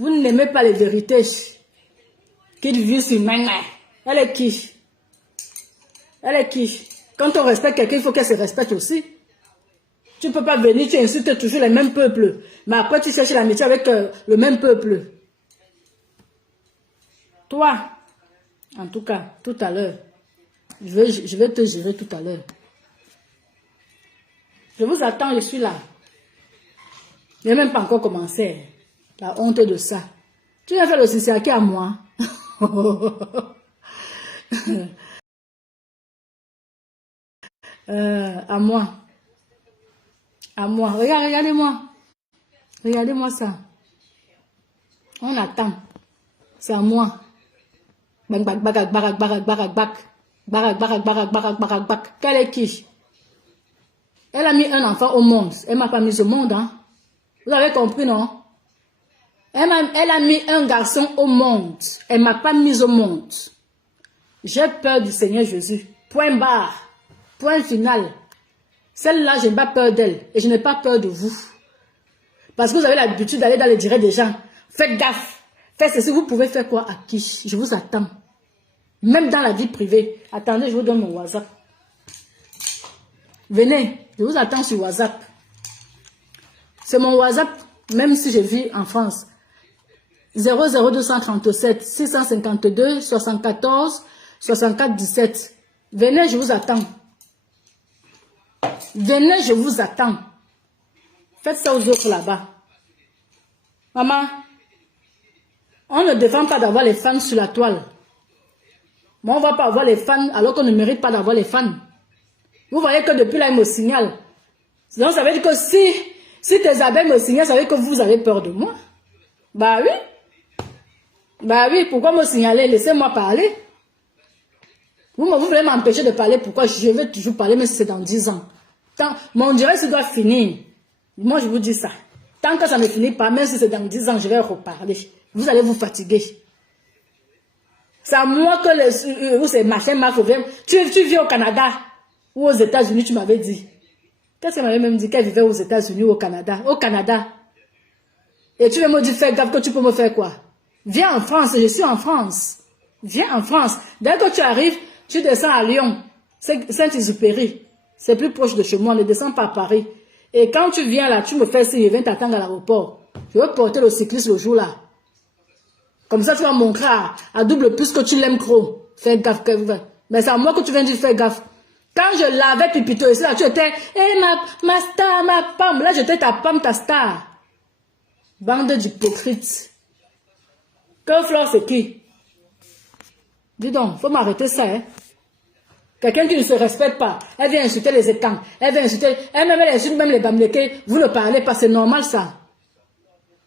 Vous n'aimez pas les vérités qu'il vit sur main. Elle est qui? Elle est qui? Quand on respecte quelqu'un, il faut qu'elle se respecte aussi. Tu ne peux pas venir, tu insultes toujours les mêmes peuples. Mais après, tu cherches l'amitié avec le même peuple. Toi, en tout cas, tout à l'heure, je vais te gérer tout à l'heure. Je vous attends, je suis là. Je n'ai même pas encore commencé. La honte de ça. Tu viens faire le sisiaki à moi. À moi. À moi. Regardez-moi. Regardez-moi ça. On attend. C'est à moi. Bang, bang, barak, barak, barak, barak, barak. Barak, barak, barak, barak, barak, barak. Quelle est qui? Elle a mis un enfant au monde. Elle m'a pas mis au monde, hein. Vous avez compris, non? Elle a mis un garçon au monde. Elle m'a pas mis au monde. J'ai peur du Seigneur Jésus. Point barre. Point final. Celle-là, je n'ai pas peur d'elle. Et je n'ai pas peur de vous. Parce que vous avez l'habitude d'aller dans les directs des gens. Faites gaffe. Faites ceci. Vous pouvez faire quoi à qui? Je vous attends. Même dans la vie privée. Attendez, je vous donne mon WhatsApp. Venez. Je vous attends sur WhatsApp. C'est mon WhatsApp, même si je vis en France. 00237 652 74 64 17. Venez, je vous attends. Venez, je vous attends. Faites ça aux autres là-bas. Maman, on ne défend pas d'avoir les fans sur la toile. Mais on ne va pas avoir les fans alors qu'on ne mérite pas d'avoir les fans. Vous voyez que depuis là, il me signale. Donc ça veut dire que si tes abeilles me signalent, ça veut dire que vous avez peur de moi. Bah oui. Bah oui, pourquoi me signaler? Laissez-moi parler. Vous voulez m'empêcher de parler, pourquoi? Je vais toujours parler, mais c'est dans 10 ans. Mon direct doit finir. Moi, je vous dis ça. Tant que ça ne finit pas, même si c'est dans 10 ans, je vais reparler. Vous allez vous fatiguer. C'est à moi que c'est machin, ma problème. Tu vis au Canada ou aux États-Unis, tu m'avais dit. Qu'est-ce qu'elle m'avait même dit qu'elle vivait aux États-Unis ou au Canada? Au Canada. Et tu veux me dire, fais gaffe, que tu peux me faire quoi? Viens en France, je suis en France. Viens en France. Dès que tu arrives, tu descends à Lyon. Saint-Exupéry. C'est plus proche de chez moi, ne descends pas à Paris. Et quand tu viens là, tu me fais signe, je viens t'attendre à l'aéroport. Je veux porter le cycliste le jour là. Comme ça, tu vas montrer à double plus que tu l'aimes trop. Fais gaffe. Mais c'est à moi que tu viens dire fais gaffe. Quand je lavais Pipito ici, là, tu étais, ma star, ma pomme. Là, j'étais ta pomme, ta star. Bande d'hypocrites. Que Flore, c'est qui? Dis donc, faut m'arrêter ça, hein. Quelqu'un qui ne se respecte pas, elle vient insulter les étangs, elle vient insulter, elle insulte même les Bamlékés, vous ne parlez pas, c'est normal ça.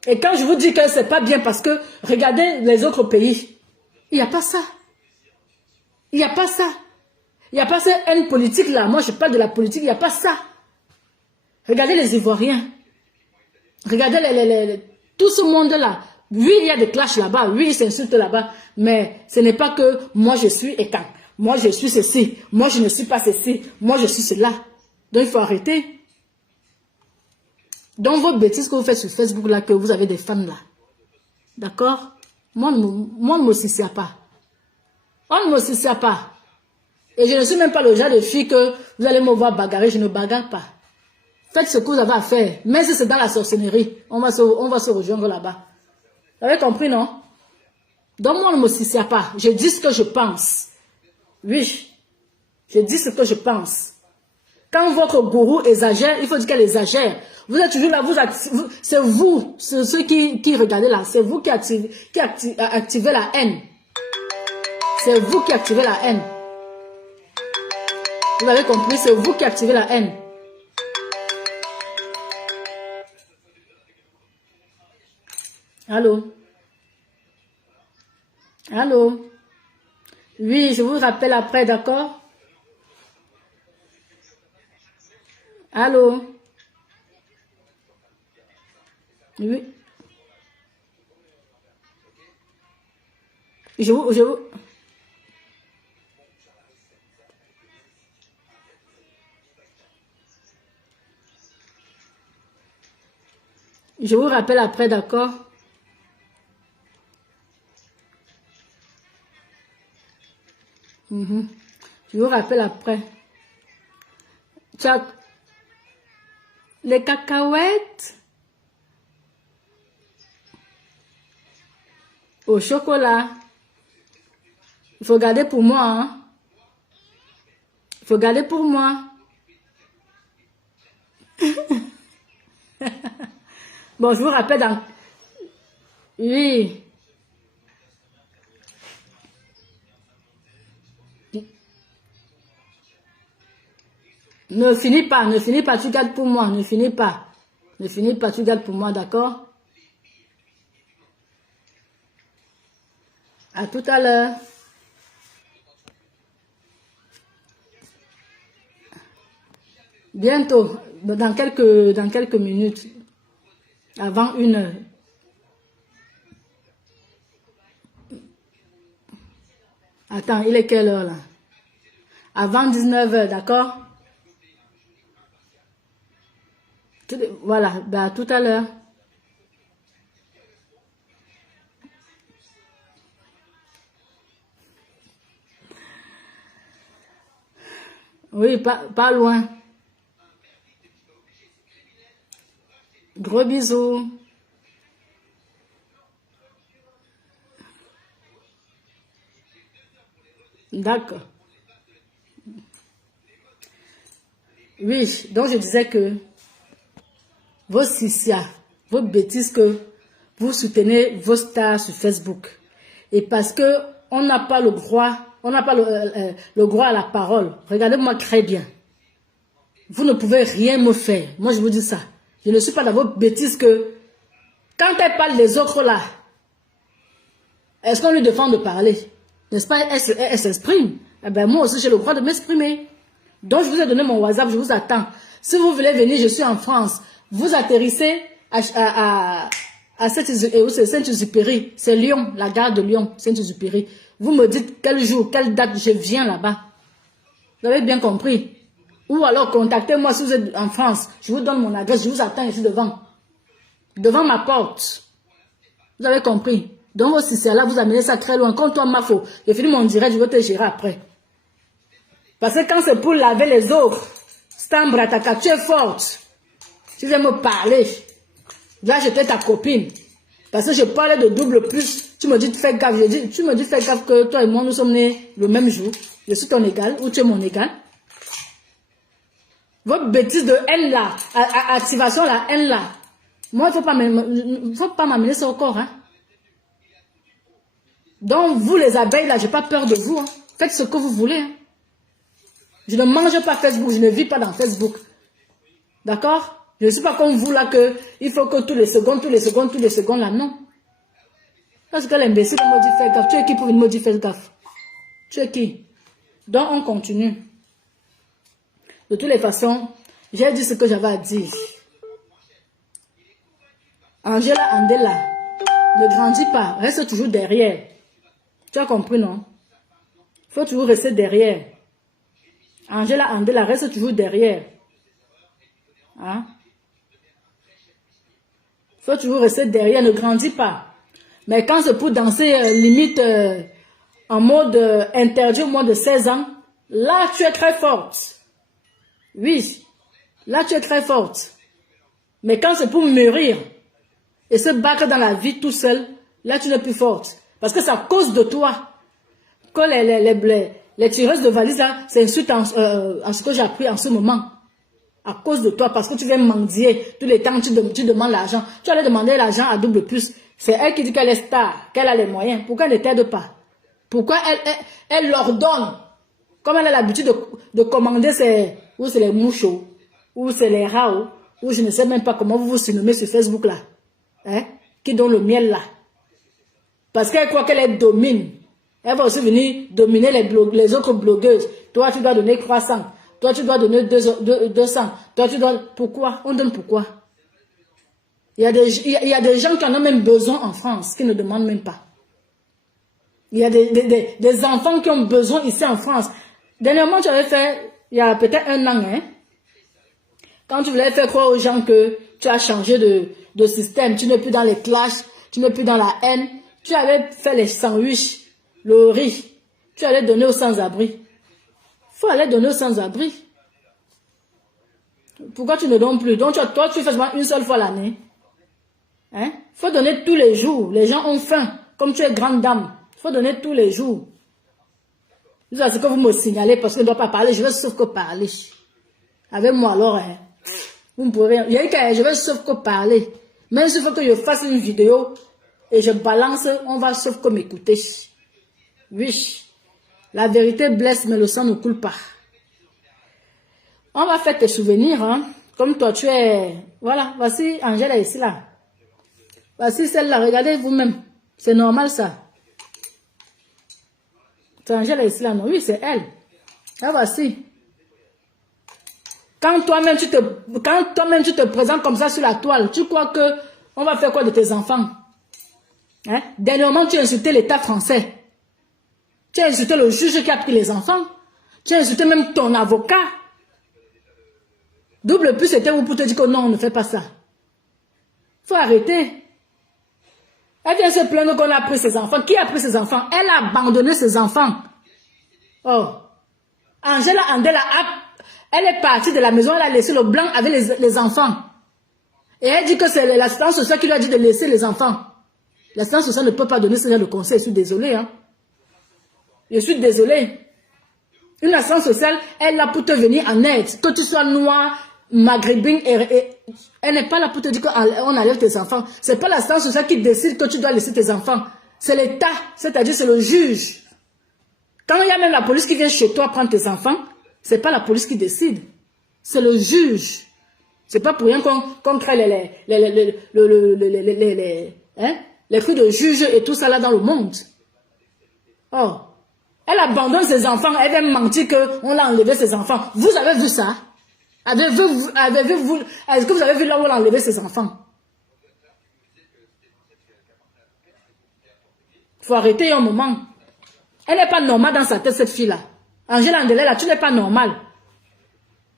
Et quand je vous dis que c'est pas bien parce que, regardez les autres pays, il n'y a pas ça. Il n'y a pas ça. Il n'y a pas cette haine politique là, moi je parle de la politique, il n'y a pas ça. Regardez les Ivoiriens, regardez tout ce monde là. Oui, il y a des clashs là-bas, oui, ils s'insultent là-bas, mais ce n'est pas que moi je suis étant. Moi, je suis ceci. Moi, je ne suis pas ceci. Moi, je suis cela. Donc, il faut arrêter. Donc, vos bêtises que vous faites sur Facebook, là, que vous avez des fans, là. D'accord? Moi, on ne me soucie pas. On ne me soucie pas. Et je ne suis même pas le genre de fille que vous allez me voir bagarrer. Je ne bagarre pas. Faites ce que vous avez à faire. Même si c'est dans la sorcellerie, on va se rejoindre là-bas. Vous avez compris, non? Donc, moi, on ne me soucie pas. Je dis ce que je pense. Oui, je dis ce que je pense. Quand votre gourou exagère, il faut dire qu'elle exagère. Vous êtes toujours là, c'est vous, ceux qui regardez là, c'est vous qui activez la haine. C'est vous qui activez la haine. Vous avez compris, c'est vous qui activez la haine. Allô? Allô? Oui, je vous rappelle après, d'accord? Allô? Oui. Je vous rappelle après, d'accord? Je vous rappelle après. Tu as les cacahuètes au chocolat. Il faut garder pour moi. Hein? Il faut garder pour moi. Bon, je vous rappelle dans... Oui. Ne finis pas, tu gardes pour moi, ne finis pas, tu gardes pour moi, d'accord? À tout à l'heure. Bientôt, dans quelques minutes, avant 1 heure. Attends, il est quelle heure là? Avant 19 heures, d'accord? Voilà, bah, à tout à l'heure. Oui, pas loin. Gros bisous. D'accord. Oui, donc je disais que vos sissias, vos bêtises que vous soutenez vos stars sur Facebook. Et parce que on n'a pas le droit, le droit à la parole. Regardez-moi très bien. Vous ne pouvez rien me faire. Moi, je vous dis ça. Je ne suis pas dans vos bêtises que quand elle parle des autres là, est-ce qu'on lui défend de parler? N'est-ce pas? Elle s'exprime. Eh bien, moi aussi, j'ai le droit de m'exprimer. Donc, je vous ai donné mon WhatsApp, je vous attends. Si vous voulez venir, je suis en France. Vous atterrissez à Saint-Exupéry. C'est Lyon, la gare de Lyon, Saint-Exupéry. Vous me dites quel jour, quelle date je viens là-bas. Vous avez bien compris. Ou alors, contactez-moi si vous êtes en France. Je vous donne mon adresse, je vous attends ici devant. Devant ma porte. Vous avez compris. Donc, si c'est là, vous amenez ça très loin. Comme toi, Mafo, j'ai fini mon direct, je vais te gérer après. Parce que quand c'est pour laver les autres, Stambrataka, tu es forte. Tu viens me parler. Là, j'étais ta copine. Parce que je parlais de double plus. Tu me dis, fais gaffe. Tu me dis, fais gaffe que toi et moi, nous sommes nés le même jour. Je suis ton égal ou tu es mon égal. Votre bêtise de haine là, activation la haine là. Moi, il ne faut pas m'amener ça au corps. Hein. Donc, vous les abeilles là, j'ai pas peur de vous. Hein. Faites ce que vous voulez. Hein. Je ne mange pas Facebook, je ne vis pas dans Facebook. D'accord? Je ne suis pas comme vous là que il faut que tous les secondes là, non. Parce que l'imbécile me dit fais gaffe. Tu es qui pour me dire fais gaffe? Tu es qui? Donc on continue. De toutes les façons, j'ai dit ce que j'avais à dire. Angela Andela, ne grandis pas, reste toujours derrière. Tu as compris, non? Il faut toujours rester derrière. Angela Andela, reste toujours derrière. Hein? Il faut toujours rester derrière, ne grandis pas. Mais quand c'est pour danser limite en mode interdit au moins de 16 ans, là tu es très forte. Oui, là tu es très forte. Mais quand c'est pour mûrir et se battre dans la vie tout seul, là tu n'es plus forte. Parce que c'est à cause de toi que les tireuses de valises là s'insultent en ce que j'ai appris en ce moment. À cause de toi, parce que tu viens mendier tous les temps, tu demandes l'argent. Tu allais demander l'argent à double plus. C'est elle qui dit qu'elle est star, qu'elle a les moyens. Pourquoi elle ne t'aide pas? Pourquoi elle leur donne? Comme elle a l'habitude de commander ou c'est les mouchos, ou c'est les rao, ou je ne sais même pas comment vous vous surnommez sur Facebook là. Hein? Qui donne le miel là. Parce qu'elle croit qu'elle domine. Elle va aussi venir dominer les autres blogueuses. Toi, tu dois donner 300. Toi, tu dois donner 200. Toi, tu dois... Pourquoi? On donne pourquoi? Il y a des gens qui en ont même besoin en France, qui ne demandent même pas. Il y a des enfants qui ont besoin ici en France. Dernièrement, tu avais fait, il y a peut-être 1 an, hein, quand tu voulais faire croire aux gens que tu as changé de système, tu n'es plus dans les clashs, tu n'es plus dans la haine, tu avais fait les sandwichs, le riz. Tu allais donner aux sans-abri. Il faut aller donner aux sans-abri. Pourquoi tu ne donnes plus? Donc toi, tu fais seulement une seule fois l'année. Hein? Il faut donner tous les jours. Les gens ont faim. Comme tu es grande dame. Il faut donner tous les jours. C'est ce que vous me signalez parce que je ne dois pas parler. Je vais sauf que parler. Avec moi alors, hein, vous ne pouvez rien. Je vais sauf que parler. Même s'il faut que je fasse une vidéo et je balance, on va sauf que m'écouter. Oui. La vérité blesse, mais le sang ne coule pas. On va faire tes souvenirs, hein. Comme toi, tu es... Voilà, voici Angèle est ici, là. Voici celle-là, regardez vous-même. C'est normal, ça. C'est Angèle est ici, là, non? Oui, c'est elle. Ah, voici. Quand toi-même, tu te présentes comme ça sur la toile, tu crois que on va faire quoi de tes enfants? Hein? Dernièrement, tu as insulté l'État français. Tu as insulté le juge qui a pris les enfants. Tu as insulté même ton avocat. Double plus, c'était pour te dire que non, on ne fait pas ça. Il faut arrêter. Elle vient se plaindre qu'on a pris ses enfants. Qui a pris ses enfants? Elle a abandonné ses enfants. Oh. Angela Andela, elle est partie de la maison, elle a laissé le blanc avec les enfants. Et elle dit que c'est l'assistance sociale qui lui a dit de laisser les enfants. L'assistance sociale ne peut pas donner ce genre de conseil. Je suis désolée. Hein. Je suis désolée. Une assistance sociale, elle est là pour te venir en aide. Que tu sois noir, maghrébin, elle n'est pas là pour te dire qu'on enlève tes enfants. Ce n'est pas l'assistance sociale qui décide que tu dois laisser tes enfants. C'est l'État, c'est-à-dire c'est le juge. Quand il y a même la police qui vient chez toi prendre tes enfants, ce n'est pas la police qui décide. C'est le juge. C'est pas pour rien qu'on crée les coups de juge et tout ça là dans le monde. Oh. Elle abandonne ses enfants, elle vient mentir qu'on l'a enlevé ses enfants. Vous avez vu ça? Est-ce que vous avez vu là où on a enlevé ses enfants? Il faut arrêter un moment. Elle n'est pas normale dans sa tête, cette fille-là. Angèle Andela, là, tu n'es pas normale.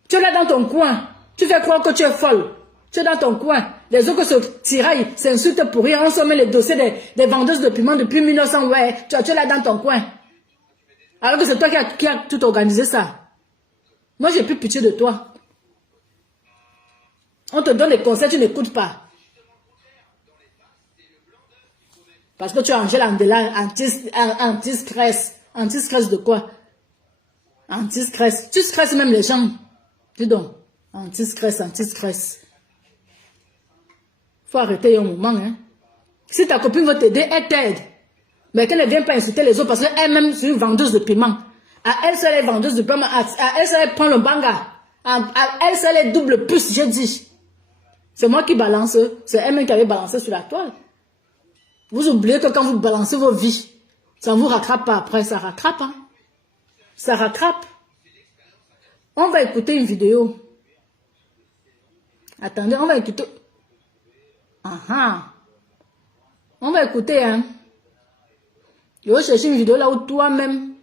Tu es là dans ton coin. Tu fais croire que tu es folle. Tu es dans ton coin. Les autres se tiraillent, s'insultent pour rien. On se met les dossiers des vendeuses de piment depuis 1900. Ouais, tu es là dans ton coin. Alors que c'est toi qui as tout organisé ça. Moi, j'ai plus pitié de toi. On te donne des conseils, tu n'écoutes pas. Parce que tu es Angèle Andela, anti-stress. Anti-stress de quoi? Anti-stress. Tu stresses même les gens. Dis donc. Anti-stress, anti-stress. Faut arrêter un moment. Hein. Si ta copine veut t'aider, elle t'aide. Mais qu'elle ne vienne pas insulter les autres parce qu'elle-même, c'est une vendeuse de piment. À elle seule, elle est vendeuse de piment. À elle seule, elle prend le banga. À elle seule, elle double plus, j'ai dit. C'est moi qui balance. C'est elle-même qui avait balancé sur la toile. Vous oubliez que quand vous balancez vos vies, ça ne vous rattrape pas après. Ça rattrape. Hein. Ça rattrape. On va écouter une vidéo. Attendez, on va écouter. On va écouter, hein. Je vais chercher une vidéo là où toi-même.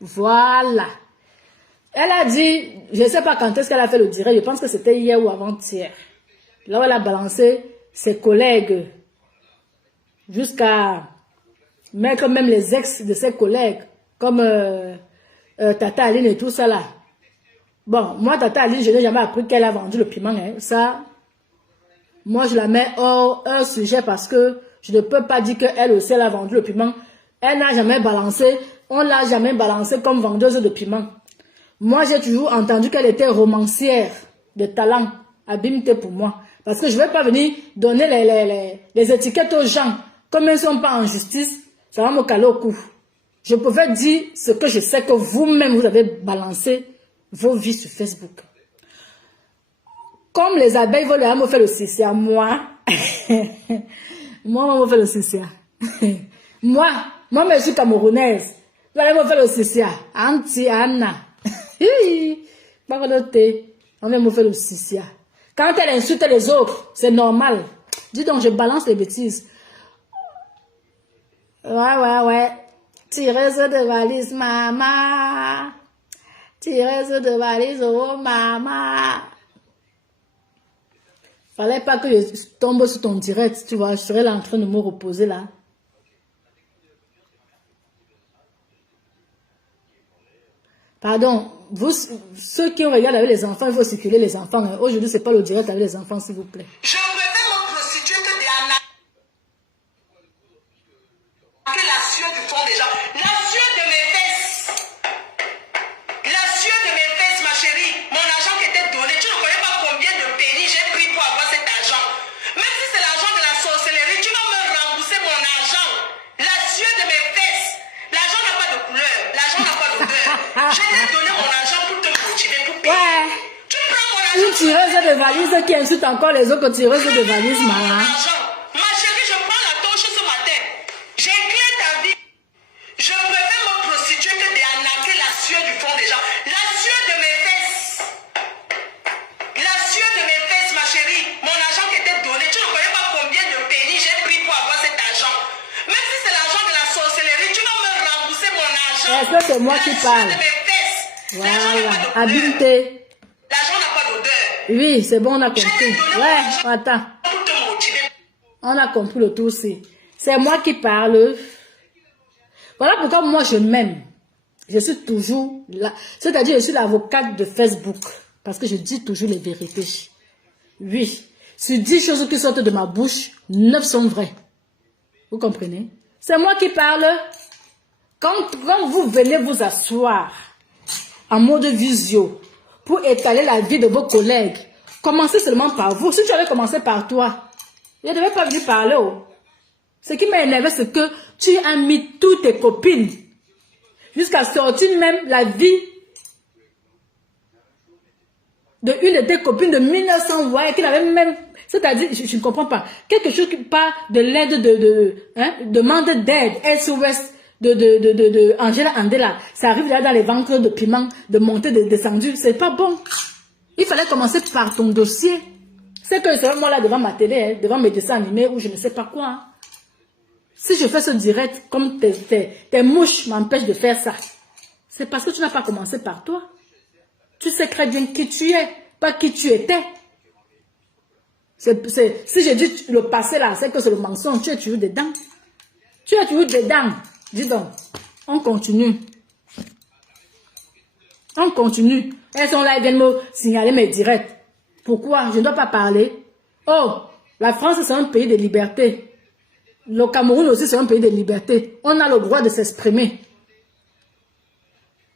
Voilà. Elle a dit, je ne sais pas quand est-ce qu'elle a fait le direct, je pense que c'était hier ou avant-hier. Là où elle a balancé ses collègues jusqu'à mettre même les ex de ses collègues, comme Tata Aline et tout ça là. Bon, moi Tata Aline, je n'ai jamais appris qu'elle a vendu le piment. Hein. Ça, moi je la mets hors sujet parce que je ne peux pas dire qu'elle aussi elle a vendu le piment. Elle n'a jamais balancé, on ne l'a jamais balancé comme vendeuse de piment. Moi j'ai toujours entendu qu'elle était romancière de talent. Abîme-toi pour moi. Parce que je ne vais pas venir donner les étiquettes aux gens. Comme ils ne sont pas en justice, ça va me caler au cou. Je pouvais dire ce que je sais que vous-même, vous avez balancé vos vies sur Facebook. Comme les abeilles veulent me faire le CCA, moi, on me fait le CCA. moi, je suis camerounaise. Vous allez me faire le CCA. Anti-Anna. On va me faire le CCA. Quand elle insulte les autres, c'est normal. Dis donc, je balance les bêtises. Ouais. Tireuse de valise, maman. Tireuse de valise, oh, maman. Fallait pas que je tombe sur ton direct, tu vois. Je serais là en train de me reposer là. Pardon, vous, ceux qui regardent avec les enfants, il faut circuler les enfants. Hein. Aujourd'hui, c'est pas le direct avec les enfants, s'il vous plaît. Je préfère me prostituer que d'anaquer la sueur du fond des gens. La sueur de mes fesses. La sueur de mes fesses, ma chérie. Mon argent qui était donné. Tu ne connais pas combien de pénis j'ai pris pour avoir cet argent. Même si c'est l'argent de la sorcellerie, tu vas me rembourser mon argent. La sueur de mes fesses. L'argent n'a pas de couleur. L'argent n'a pas d'odeur. Je t'ai donné mon argent pour te motiver, pour payer. Ouais. Tu prends mon argent. Une tireuse de valise qui insulte encore les autres tireuses de valise, maman. Ma chérie, je prends la torche ce matin. J'éclaire ta vie. Je préfère me prostituer que d'arnaquer la sueur du fond des gens. La sueur de mes fesses. La sueur de mes fesses, ma chérie. Mon argent qui était donné. Tu ne connais pas combien de pénis j'ai pris pour avoir cet argent. Même si c'est l'argent de la sorcellerie, tu vas me rembourser mon argent. Est-ce que c'est moi qui parle? La sueur de mes fesses. Voilà, habileté. L'argent n'a pas d'odeur. Oui, c'est bon, on a compris. Ouais, attends. Pour te motiver. On a compris le tout aussi. C'est moi qui parle. Voilà pourquoi moi je m'aime. Je suis toujours là. C'est-à-dire, je suis l'avocate de Facebook. Parce que je dis toujours les vérités. Oui. Sur 10 choses qui sortent de ma bouche, 9 sont vraies. Vous comprenez? C'est moi qui parle. Quand vous venez vous asseoir en mode visio pour étaler la vie de vos collègues, commencez seulement par vous. Si tu avais commencé par toi, je ne devais pas venir parler. Oh. Ce qui m'a énervé, c'est que tu as mis toutes tes copines jusqu'à sortir même la vie de une de tes copines de 1900 voix qui n'avait même... C'est-à-dire, je ne comprends pas. Quelque chose qui parle de l'aide demande d'aide, SOS de Angela Andela. Ça arrive là dans les ventres de piment, de montée, de descendu. C'est pas bon. Il fallait commencer par ton dossier. C'est que c'est moi là devant ma télé, hein, devant mes dessins animés ou je ne sais pas quoi. Hein. Si je fais ce direct, comme tes mouches m'empêchent de faire ça, c'est parce que tu n'as pas commencé par toi. Tu sais très bien qui tu es, pas qui tu étais. Si je dis le passé là, c'est que c'est le mensonge, tu es toujours dedans. Tu es toujours dedans. Dis donc, on continue. On continue. Elles sont là, elles viennent me signaler mes directs. Pourquoi? Je ne dois pas parler. Oh, la France c'est un pays de liberté. Le Cameroun aussi c'est un pays de liberté. On a le droit de s'exprimer.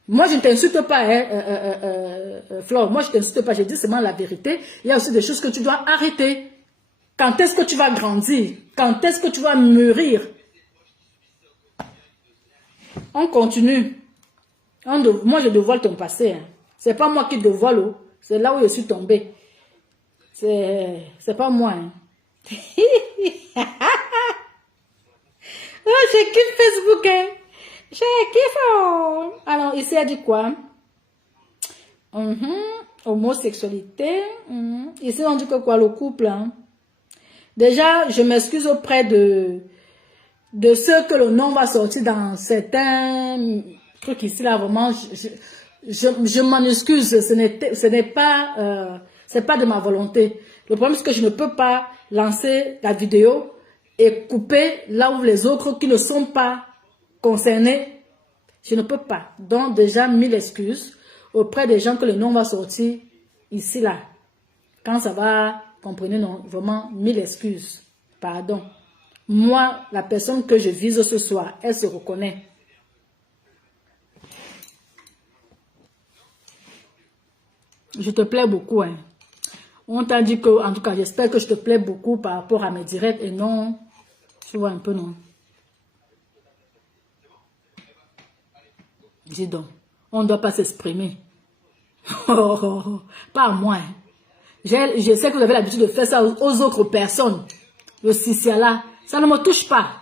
Moi je ne t'insulte pas, Flore. Moi je ne t'insulte pas, je dis seulement la vérité. Il y a aussi des choses que tu dois arrêter. Quand est-ce que tu vas grandir? Quand est-ce que tu vas mûrir? On continue. Moi je dévoile ton passé. Hein. C'est pas moi qui dévoile. C'est là où je suis tombée. C'est pas moi. Hein. Oh, je kiffe Facebook. Hein. Je kiffe. Oh. Alors, ici, elle dit quoi? Homosexualité. Ici, on dit que quoi? Le couple. Hein. Déjà, je m'excuse auprès de ceux que le nom va sortir dans certains trucs ici, là, vraiment. Je m'en excuse. Ce n'est pas... c'est pas de ma volonté. Le problème, c'est que je ne peux pas lancer la vidéo et couper là où les autres qui ne sont pas concernés, je ne peux pas. Donc, déjà, 1000 excuses auprès des gens que le nom va sortir ici, là. Quand ça va, comprenez, non, vraiment, 1000 excuses. Pardon. Moi, la personne que je vise ce soir, elle se reconnaît. Je te plais beaucoup, hein. On t'a dit que, en tout cas, j'espère que je te plais beaucoup par rapport à mes directs et non, tu vois un peu, non. Dis donc, on ne doit pas s'exprimer. Pas à moi. Hein. Je sais que vous avez l'habitude de faire ça aux autres personnes. Le Siciala, ça ne me touche pas.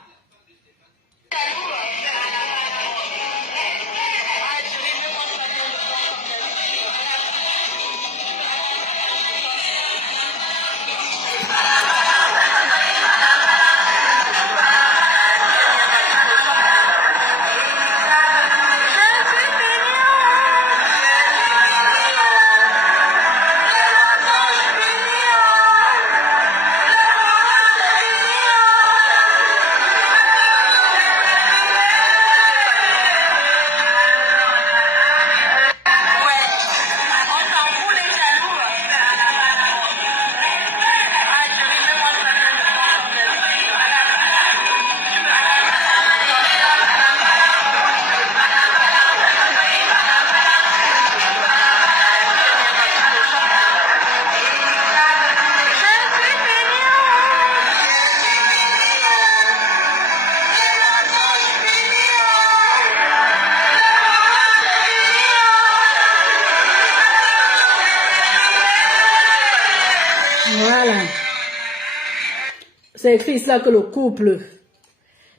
c'est écrit ici là que le couple,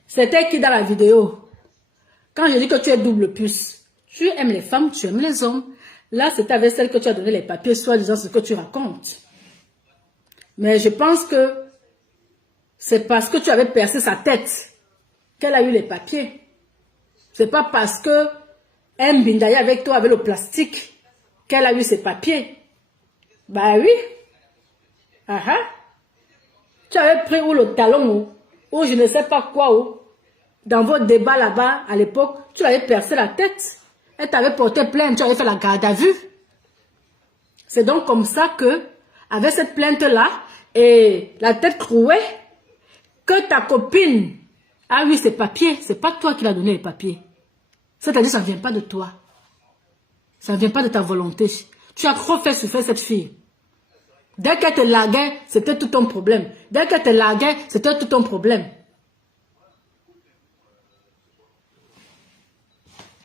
c'était qui dans la vidéo? Quand je dis que tu es double puce, tu aimes les femmes, tu aimes les hommes. Là, c'est avec celle que tu as donné les papiers, soit disant ce que tu racontes. Mais je pense que c'est parce que tu avais percé sa tête qu'elle a eu les papiers. C'est pas parce que Mbindaya avec toi avait le plastique qu'elle a eu ses papiers. Bah oui. Ah. Tu avais pris où le talon ou je ne sais pas quoi ou dans votre débat là-bas à l'époque, tu avais percé la tête. Elle t'avait porté plainte, tu avais fait la garde à vue. C'est donc comme ça que, avec cette plainte-là et la tête trouée, que ta copine a eu ses papiers. C'est pas toi qui l'as donné les papiers. C'est-à-dire ça ne vient pas de toi. Ça ne vient pas de ta volonté. Tu as trop fait souffrir cette fille. Dès qu'elle te larguait, c'était tout ton problème. Dès qu'elle te larguait, c'était tout ton problème.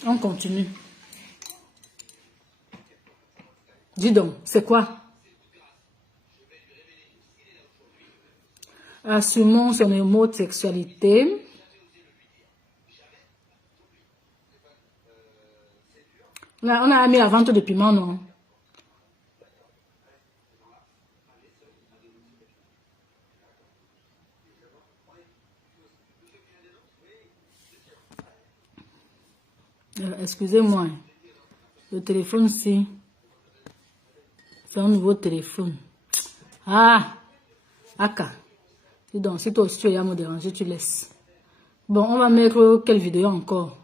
On continue. Dis donc, c'est quoi? Assumons son homosexualité. On a mis la vente de piment, non? Excusez-moi. Le téléphone-ci. C'est un nouveau téléphone. Ah! Aka. Dis donc, si toi aussi tu es à me déranger, tu laisses. Bon, on va mettre quelle vidéo encore?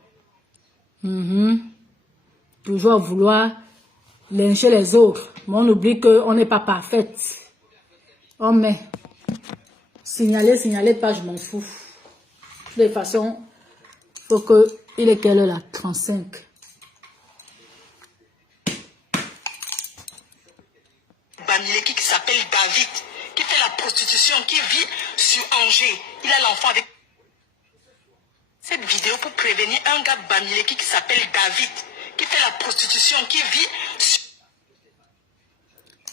Toujours vouloir lyncher les autres. Mais on oublie qu'on n'est pas parfaite. On met. Signaler pas, je m'en fous. De toute façon, il faut que... Il est quelle heure là? 35. Bamileki qui s'appelle David, qui fait la prostitution, qui vit sur Angers. Il a l'enfant avec... Cette vidéo pour prévenir un gars Bamileki qui s'appelle David, qui fait la prostitution, qui vit sur...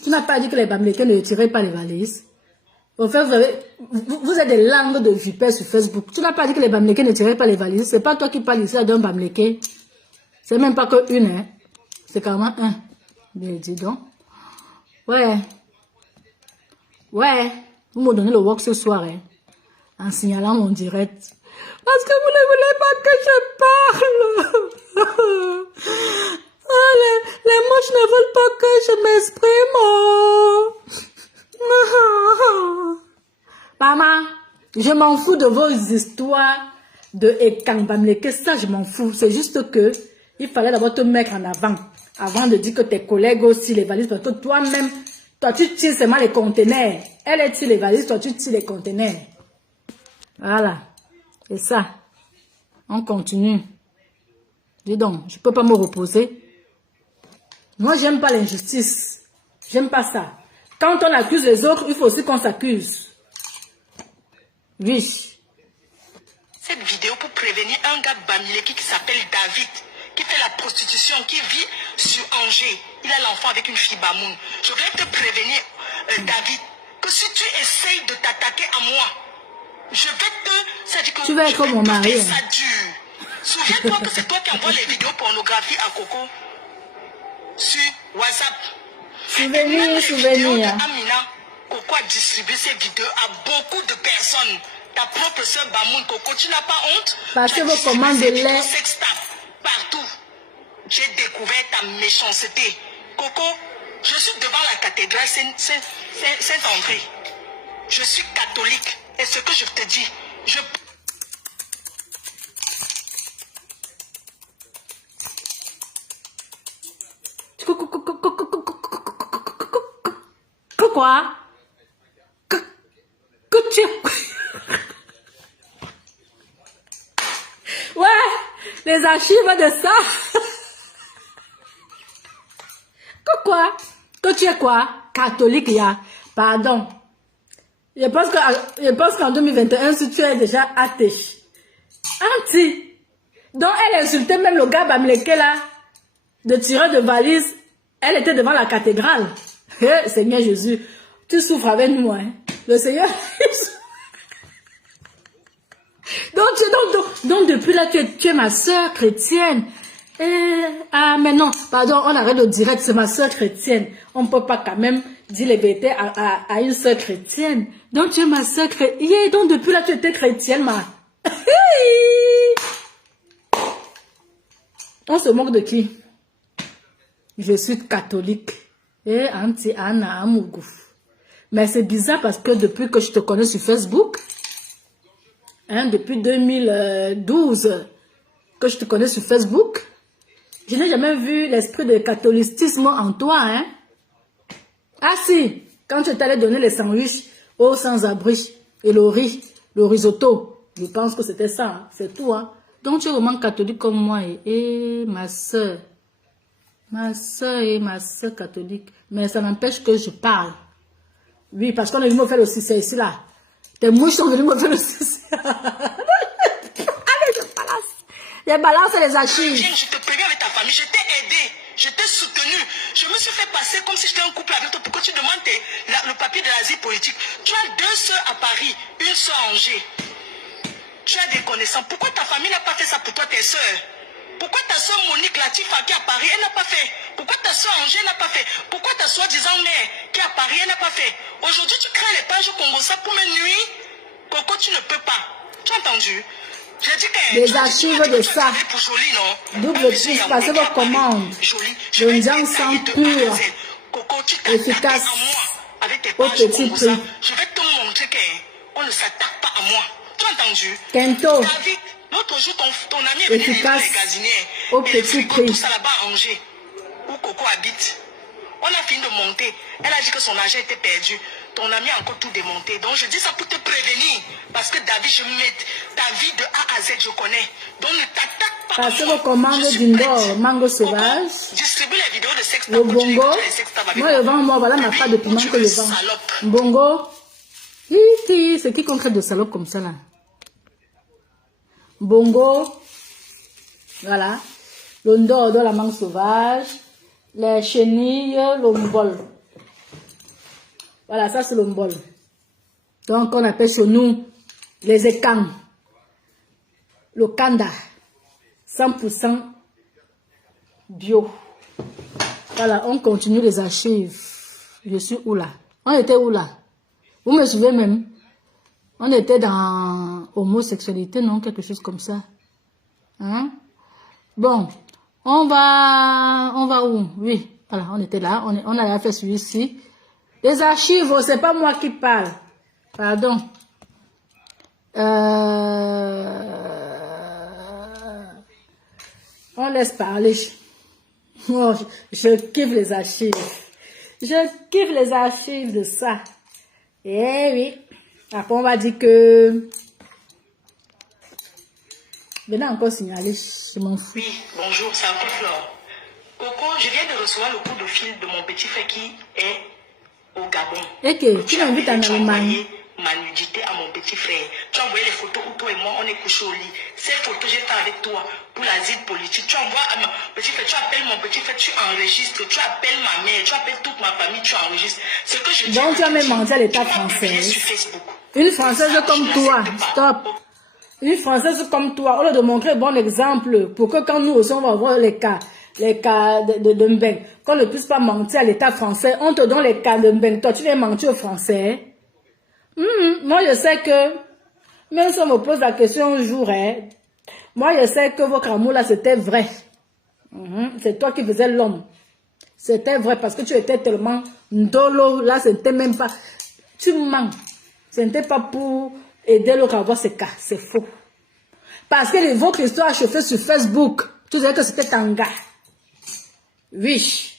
Tu n'as pas dit que les Bamilekés ne tiraient pas les valises? En fait, vous êtes des langues de vipère sur Facebook. Tu n'as pas dit que les Bamilekés ne tiraient pas les valises. C'est pas toi qui parles ici d'un Bamileke. C'est même pas que une, hein. C'est carrément un. Bien dis donc. Ouais. Vous me donnez le work ce soir, hein. En signalant mon direct. Parce que vous ne voulez pas que je parle. Oh, les moches ne veulent pas que je m'exprime. Oh. Maman, je m'en fous de vos histoires de Ekambamleke, ça je m'en fous. C'est juste que il fallait d'abord te mettre en avant de dire que tes collègues aussi les valises, parce que toi-même, toi tu tires seulement les conteneurs. Elle tire les valises, toi tu tires les conteneurs. Voilà, c'est ça. On continue. Dis donc, je peux pas me reposer. Moi j'aime pas l'injustice. J'aime pas ça. Quand on accuse les autres, il faut aussi qu'on s'accuse. Oui. Cette vidéo pour prévenir un gars Bamileki qui s'appelle David, qui fait la prostitution, qui vit sur Angers. Il a l'enfant avec une fille Bamoun. Je voulais te prévenir, David, que si tu essayes de t'attaquer à moi, je vais te... C'est-à-dire que tu vas être mon mari. Ça dure. Souviens-toi que c'est toi qui envoies les vidéos pornographiques à Coco sur WhatsApp. Souvenir. Amina, Coco a distribué ces vidéos à beaucoup de personnes. Ta propre soeur Bamoun, Coco, tu n'as pas honte? Parce que vos commandes de lait. Partout. J'ai découvert ta méchanceté. Coco, je suis devant la cathédrale Saint-André. Je suis catholique. Et ce que je te dis, Quoi? Ouais, les archives de ça. Quoi? Que tu es quoi? Catholique, ya. Pardon. Je pense qu'en 2021, si tu es déjà athée. Anti. Donc, elle insultait même le gars Bamileke là, de tirer de valise. Elle était devant la cathédrale. Seigneur Jésus, tu souffres avec nous, hein. Le Seigneur... Donc depuis là, tu es ma soeur chrétienne. Ah, mais non, pardon, on arrête le direct, c'est ma soeur chrétienne. On ne peut pas quand même dire les vérités à une soeur chrétienne. Donc tu es ma soeur chrétienne. Yeah, donc depuis là, tu étais chrétienne, ma. On se moque de qui? Je suis catholique. Et anti-Anna Amougou. Mais c'est bizarre parce que depuis que je te connais sur Facebook, hein, depuis 2012 que je te connais sur Facebook, je n'ai jamais vu l'esprit de catholicisme en toi. Hein. Ah si, quand tu t'allais donner les sandwichs aux sans-abri et le riz, le risotto, je pense que c'était ça, hein, c'est tout. Hein. Donc tu es vraiment catholique comme moi et ma soeur. Ma soeur et ma soeur catholique. Mais ça n'empêche que je parle. Oui, parce qu'on est venu me faire le succès ici, là. Tes mouches sont venues me faire le succès. Allez, je balance. Les balances et les archives. Je te préviens avec ta famille, je t'ai aidé, je t'ai soutenu. Je me suis fait passer comme si j'étais en couple avec toi. Pourquoi tu demandes le papier de l'asile politique? Tu as 2 soeurs à Paris, une soeur à Angers. Tu as des connaissances. Pourquoi ta famille n'a pas fait ça pour toi, tes soeurs? Pourquoi ta soeur Monique Latifa qui est à Paris, elle n'a pas fait? Pourquoi ta soeur Angers n'a pas fait? Pourquoi ta soeur disant mère qui est à Paris, elle n'a pas fait? Aujourd'hui, tu crées les pages au Congo, ça pour me nuire. Coco, tu ne peux pas. Tu as entendu? J'ai dit que les archives de ça. Pour Jolie, non? Double plus, passez vos commandes. Le gens sans pur, efficace, au petit prix. Je vais te montrer qu'on ne s'attaque pas à moi. Tu as entendu? Kento. David, l'autre jour, ton ami est venu efficace, les gazinières. au petit prix. Tout ça là-bas à Angers, où Coco habite. On a fini de monter. Elle a dit que son argent était perdu. Ton ami a encore tout démonté. Donc je dis ça pour te prévenir. Parce que David, je mets ta vie de A à Z, je connais. Donc ne t'attaque pas. Passez vos commandes d'Indor, mango sauvage. Distribue les vidéos de sexe. Le bongo. Moi, je vends, moi, voilà ma part de piment que je vends. Bongo. C'est qui qu'on traite de salope comme ça là? Bongo. Voilà. L'Indor de la mangue sauvage. Les chenilles, l'ombol. Voilà, ça c'est l'ombol. Donc on appelle chez nous les écans. Le kanda. 100% bio. Voilà, on continue les archives. Je suis où là? On était où là? Vous me suivez même? On était dans homosexualité, non? Quelque chose comme ça. Hein? Bon. On va où? Oui, voilà, on était là, on a fait celui-ci. Les archives, c'est pas moi qui parle. Pardon. On laisse parler. Oh, je kiffe les archives. Je kiffe les archives de ça. Eh oui. Après, on va dire que... Venez encore signaler, je m'en fous. Oui, bonjour, c'est un coup de fleur. Coco, je viens de recevoir le coup de fil de mon petit frère qui est au Gabon. Et que tu m'invites en Allemagne. Ma nudité à mon petit frère. Tu as envoyé les photos où toi et moi on est couchés au lit. Ces photos j'ai fait avec toi pour l'asile politique. Tu envoies à mon petit frère, tu appelles mon petit frère, tu enregistres, tu appelles ma mère, tu appelles toute ma famille, tu enregistres. Ce que je dis. Donc tu as même menti à l'État français. Une Française comme toi, stop. Une Française comme toi, on leur de montrer un bon exemple pour que quand nous aussi on va voir les cas de Mbeng, qu'on ne puisse pas mentir à l'État français, on te donne les cas de Mbeng. Toi, tu viens mentir aux Français. Moi, je sais que, même si on me pose la question un jour, moi, je sais que votre amour là, c'était vrai. C'est toi qui faisais l'homme. C'était vrai parce que tu étais tellement ndolo, là, c'était même pas... Tu mens. Ce n'était pas pour aider l'autre à avoir ses cas. C'est faux. Parce que votre histoire chauffée sur Facebook, tu disais que c'était un gars. Oui.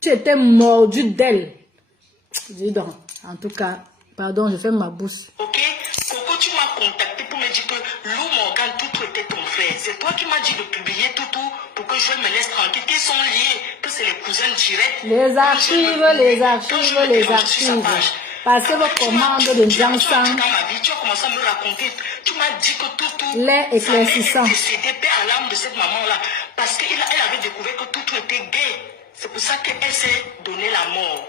Tu étais mordu d'elle. Dis donc, en tout cas, pardon, je fais ma bouche. Ok, Coco, tu m'as contacté pour me dire que Lou Morgan, Toutou était ton frère. C'est toi qui m'as dit de publier Toutou pour que je me laisse tranquille. Qu'ils sont liés, que c'est les cousins directs. Les archives, les archives, les archives. Parce que vos commandes de Jansan. Dans ma vie, tu as commencé à me raconter. Tu m'as dit que Toutou, les éclaircissants. C'était père à l'âme de cette maman-là. Parce qu'elle avait découvert que Toutou était gay. C'est pour ça qu'elle s'est donné la mort.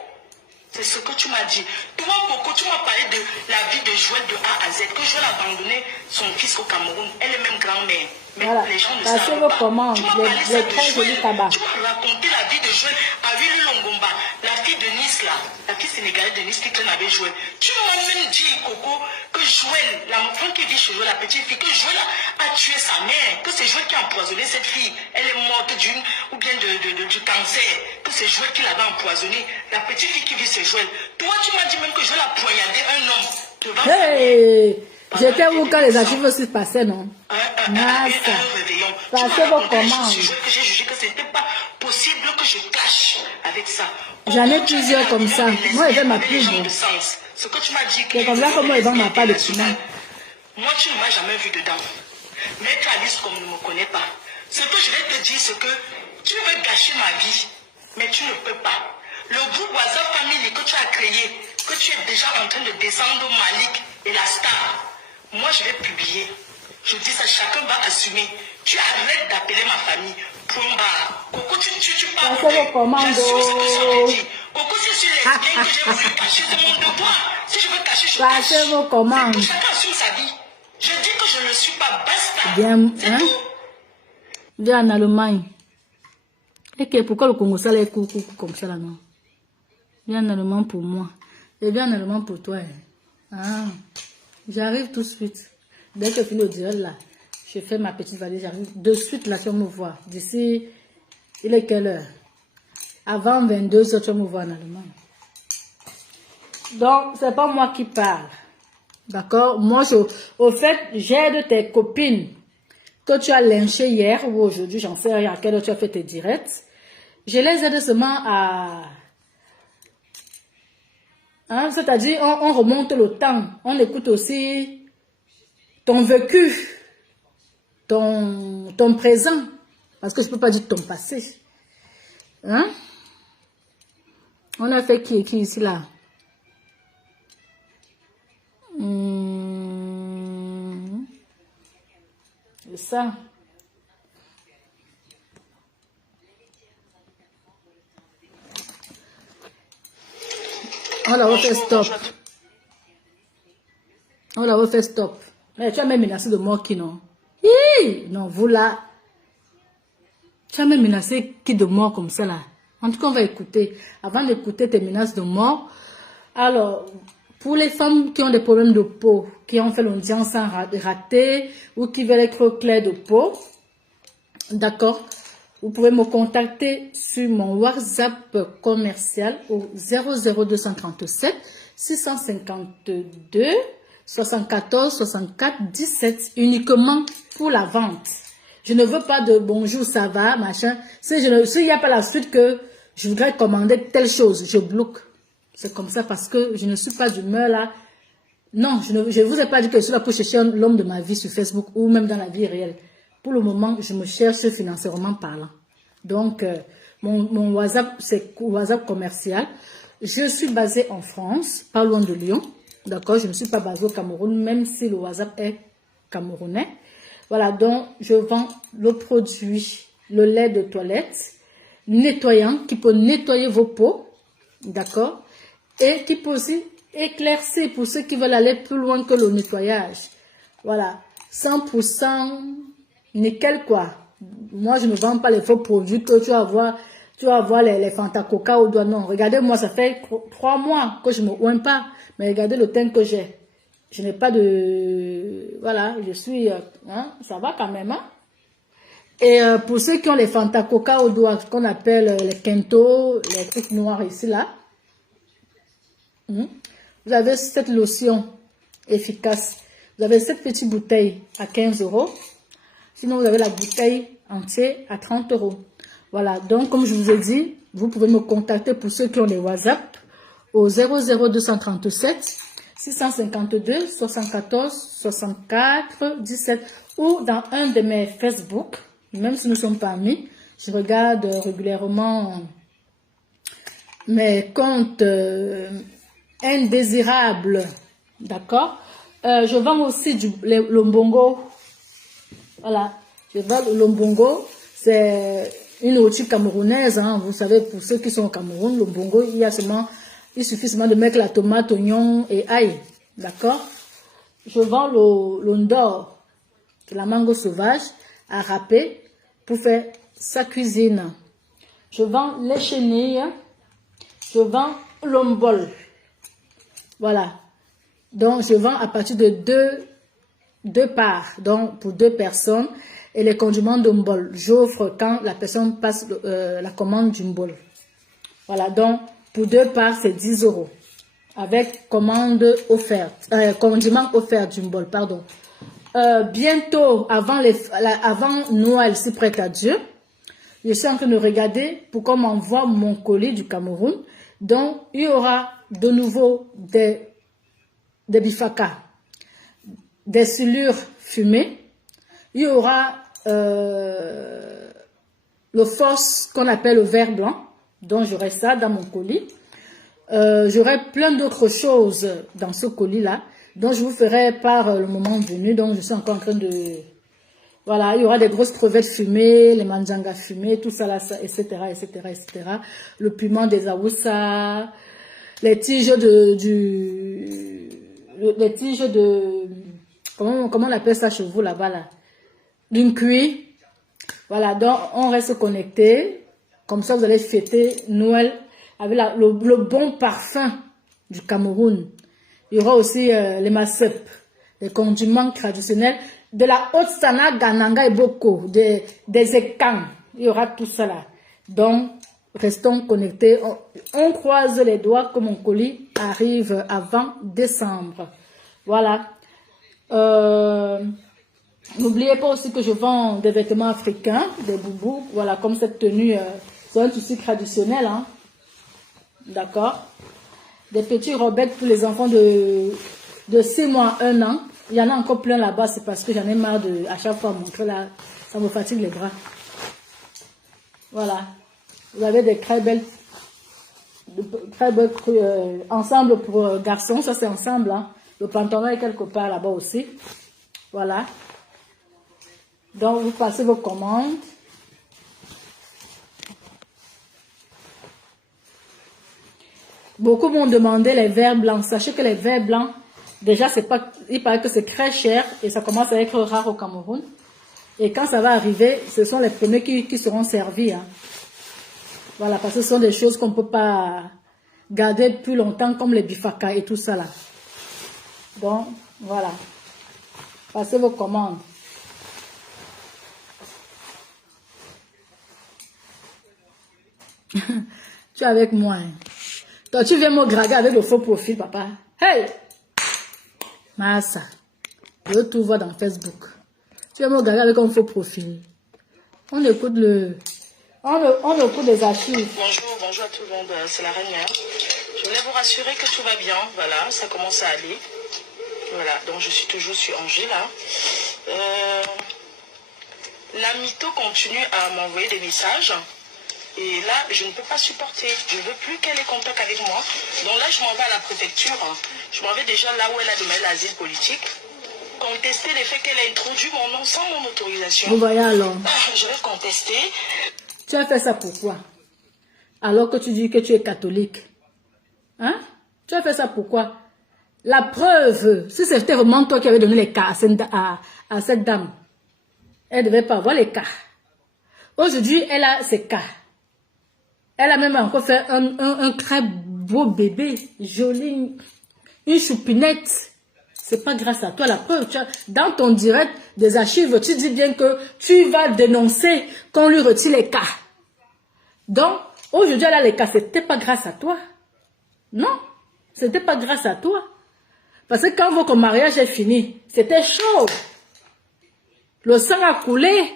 C'est ce que tu m'as dit. Toi, Coco, tu m'as parlé de la vie de Joël de A à Z. Z, que Joël a abandonné son fils au Cameroun, elle est même grand-mère. Mais voilà. les gens ne Passez savent vos pas. commandes, Tu m'as parlé ça les de très jolis Joël. tabacs. Tu m'as raconté la vie de Joël à Willy Longomba, la fille de Nice là, la fille sénégalaise de Nice qui traîne avec Joël. Tu m'as même dit, Coco, que Joël, l'enfant qui vit chez Joël, la petite fille, que Joël a tué sa mère, que c'est Joël qui a empoisonné cette fille. Elle est morte ou bien du cancer, que c'est Joël qui l'avait empoisonnée. La petite fille qui vit chez Joël. Toi, tu m'as dit même que Joël a poignardé un homme devant sa mère. J'étais où quand les archives aussi passaient, non? Passez vos commandes. Que j'ai jugé que c'était pas possible que je cache avec ça. J'en ai plusieurs comme ça. Moi, je vais ma plus bon. Ce que tu m'as dit. C'est comme ça que moi, ils vendent ma part de piment. Moi, tu ne m'as jamais vu dedans. Maître Alice, comme ne me connaît pas. Ce que je vais te dire, c'est que tu veux gâcher ma vie, mais tu ne peux pas. Le groupe WhatsApp Family que tu as créé, que tu es déjà en train de descendre au Malik et la star, moi je vais publier. Je dis ça, chacun va assumer. Tu arrêtes d'appeler ma famille. Point barre. Coco, tu parles. Je suis ce que je te dis. Coco, si je suis lesbienne que j'ai voulu cacher, c'est mon devoir. Si je veux cacher, je cache. Passez vos commandes. Chacun assume sa vie. Je dis que je ne suis pas basta. Bien, c'est tout. Viens en Allemagne. Et pourquoi le Congo ça les coups comme ça là, non? Viens en Allemagne pour moi. Et viens en Allemagne pour toi. Ah, j'arrive tout de suite. Dès que je finis au direct là, je fais ma petite valise, j'arrive de suite là, tu vas me voir. D'ici, il est quelle heure? Avant 22h, tu vas me voir en Allemagne. Donc, c'est pas moi qui parle. D'accord? Moi, au fait, j'aide tes copines que tu as lynchées hier ou aujourd'hui, j'en sais rien à quelle heure tu as fait tes directs. Je les aide seulement à... Hein, c'est-à-dire, on remonte le temps. On écoute aussi ton vécu, ton présent. Parce que je ne peux pas dire ton passé. Hein? On a fait qui ici là? C'est ça. On l'a refait stop. On l'a refait stop. Mais tu as même menacé de mort qui non? Hi! Non, vous là. Tu as même menacé qui de mort comme ça là? En tout cas, on va écouter. Avant d'écouter tes menaces de mort. Alors, pour les femmes qui ont des problèmes de peau, qui ont fait l'audience sans rater ou qui veulent être claires de peau, d'accord, vous pouvez me contacter sur mon WhatsApp commercial au 00237 652 74 64 17 uniquement pour la vente. Je ne veux pas de bonjour, ça va, machin. S'il n'y a pas la suite que je voudrais commander telle chose, je bloque. C'est comme ça parce que je ne suis pas d'humeur là. Non, je ne vous ai pas dit que je suis là pour chercher l'homme de ma vie sur Facebook ou même dans la vie réelle. Pour le moment, je me cherche financièrement parlant. Donc, mon WhatsApp, c'est WhatsApp commercial. Je suis basée en France, pas loin de Lyon. D'accord, je ne suis pas basée au Cameroun, même si le WhatsApp est camerounais. Voilà, donc je vends le produit, le lait de toilette, nettoyant, qui peut nettoyer vos peaux. D'accord, et qui peut aussi éclaircir pour ceux qui veulent aller plus loin que le nettoyage. Voilà, 100% nickel quoi. Moi, je ne vends pas les faux produits que tu vas voir les Fanta Coca au doigt. Non, regardez-moi, ça fait 3 mois que je ne me oigne pas. Mais regardez le teint que j'ai. Je n'ai pas de... Voilà, je suis... hein, ça va quand même. Hein? Et pour ceux qui ont les Fanta Coca au doigt, qu'on appelle les Kento, les trucs noirs ici, là. Vous avez cette lotion efficace. Vous avez cette petite bouteille à 15 €. Sinon, vous avez la bouteille entière à 30 €. Voilà, donc comme je vous ai dit, vous pouvez me contacter pour ceux qui ont les WhatsApp au 00237 652 74 64 17 ou dans un de mes Facebook, même si nous ne sommes pas amis. Je regarde régulièrement mes comptes indésirables, d'accord. Je vends aussi le lombongo. Voilà, je vends le lombongo. C'est une nourriture camerounaise, hein. Vous savez, pour ceux qui sont au Cameroun, le lombongo, il suffit seulement de mettre la tomate, oignon et ail, d'accord. je vends l'ondor, la mango sauvage, à râper pour faire sa cuisine. Je vends les chenilles, je vends l'ombol. Voilà. Donc, je vends à partir de deux parts, donc pour 2 personnes. Et les condiments d'ombol, j'offre quand la personne passe la commande d'une bol. Voilà, donc pour 2 parts, c'est 10 €. Avec commande offerte, condiment offert d'une bol, pardon. Bientôt, avant Noël, si prête à Dieu, je suis en train de regarder pour qu'on m'envoie mon colis du Cameroun. Donc, il y aura de nouveau des bifaka, des silures fumées. Il y aura le force qu'on appelle le vert blanc. Donc, j'aurai ça dans mon colis. J'aurai plein d'autres choses dans ce colis-là. Donc, je vous ferai par le moment venu. Donc, je suis encore en train de... Voilà, il y aura des grosses crevettes fumées, les manjanga fumées, tout ça, là, ça, etc., etc., etc. Le piment des awoussa, les tiges les tiges de... Comment on appelle ça chez vous, là-bas, là? D'une cuit. Voilà, donc, on reste connecté. Comme ça, vous allez fêter Noël avec le bon parfum du Cameroun. Il y aura aussi les masep, les condiments traditionnels de la Haute-Sana, Gananga et Boko, des Ekang. Il y aura tout ça là. Donc, restons connectés. On croise les doigts que mon colis arrive avant décembre. Voilà. N'oubliez pas aussi que je vends des vêtements africains, des boubous. Voilà, comme cette tenue, c'est un tissu traditionnel. Hein. D'accord. Des petits robettes pour les enfants de 6 mois, 1 an. Il y en a encore plein là-bas, c'est parce que j'en ai marre de à chaque fois montrer là. Ça me fatigue les bras. Voilà. Vous avez des très belles ensemble pour garçons. Ça, c'est ensemble. Hein. Le pantalon est quelque part là-bas aussi. Voilà. Donc, vous passez vos commandes. Beaucoup m'ont demandé les verres blancs. Sachez que les verres blancs, déjà, c'est pas, il paraît que c'est très cher et ça commence à être rare au Cameroun. Et quand ça va arriver, ce sont les premiers qui seront servis. Hein. Voilà, parce que ce sont des choses qu'on ne peut pas garder plus longtemps, comme les bifaka et tout ça là. Donc, voilà. Passez vos commandes. Tu es avec moi. Hein. Toi, tu viens me draguer avec le faux profil, papa. Hey! Massa. Je tout voir dans Facebook. Tu viens me draguer avec un faux profil. On écoute on écoute les archives. Bonjour à tout le monde, c'est la reine. Je voulais vous rassurer que tout va bien. Voilà, ça commence à aller. Voilà, donc je suis toujours sur Angers là. La mytho continue à m'envoyer des messages. Et là, je ne peux pas supporter. Je ne veux plus qu'elle ait contact avec moi. Donc là, je m'en vais à la préfecture. Je m'en vais déjà là où elle a demandé l'asile politique. Contester les faits qu'elle a introduit mon nom sans mon autorisation. Vous voyez alors. Je vais contester. Tu as fait ça pourquoi? Alors que tu dis que tu es catholique. Hein? Tu as fait ça pourquoi? La preuve, si c'était vraiment toi qui avais donné les cas à cette dame, elle ne devait pas avoir les cas. Aujourd'hui, elle a ses cas. Elle a même encore fait un très beau bébé, joli, une choupinette. C'est pas grâce à toi. La preuve, dans ton direct des archives, tu dis bien que tu vas dénoncer qu'on lui retire les cas. Donc, aujourd'hui, elle a les cas. C'était pas grâce à toi. Non, c'était pas grâce à toi. Parce que quand votre mariage est fini, c'était chaud. Le sang a coulé.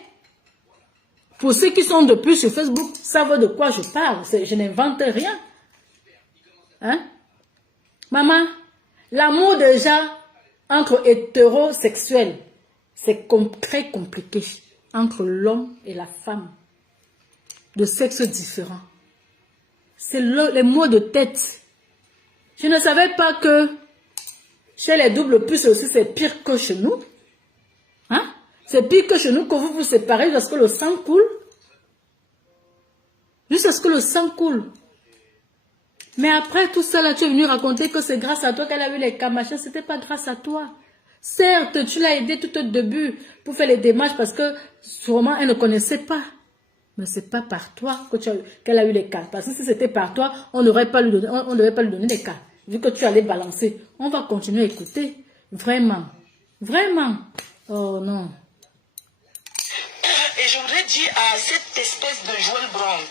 Pour ceux qui sont depuis sur Facebook, savent de quoi je parle. Je n'invente rien. Hein? Maman, l'amour déjà entre hétérosexuels, c'est très compliqué. Entre l'homme et la femme. De sexe différent. C'est les mots de tête. Je ne savais pas que chez les doubles puces aussi, c'est pire que chez nous. Hein? C'est pire que chez nous que vous vous séparez parce que le sang coule. Juste parce que le sang coule. Mais après tout ça, là, tu es venu raconter que c'est grâce à toi qu'elle a eu les cas, machin. C'était pas grâce à toi. Certes, tu l'as aidé tout au début pour faire les démarches parce que sûrement elle ne connaissait pas. Mais c'est pas par toi qu'elle a eu les cas. Parce que si c'était par toi, on n'aurait pas lui donné, on devait pas lui donner les cas. Vu que tu allais balancer, on va continuer à écouter. Vraiment. Vraiment. Oh non. Et je voudrais dire à cette espèce de Joël Brown,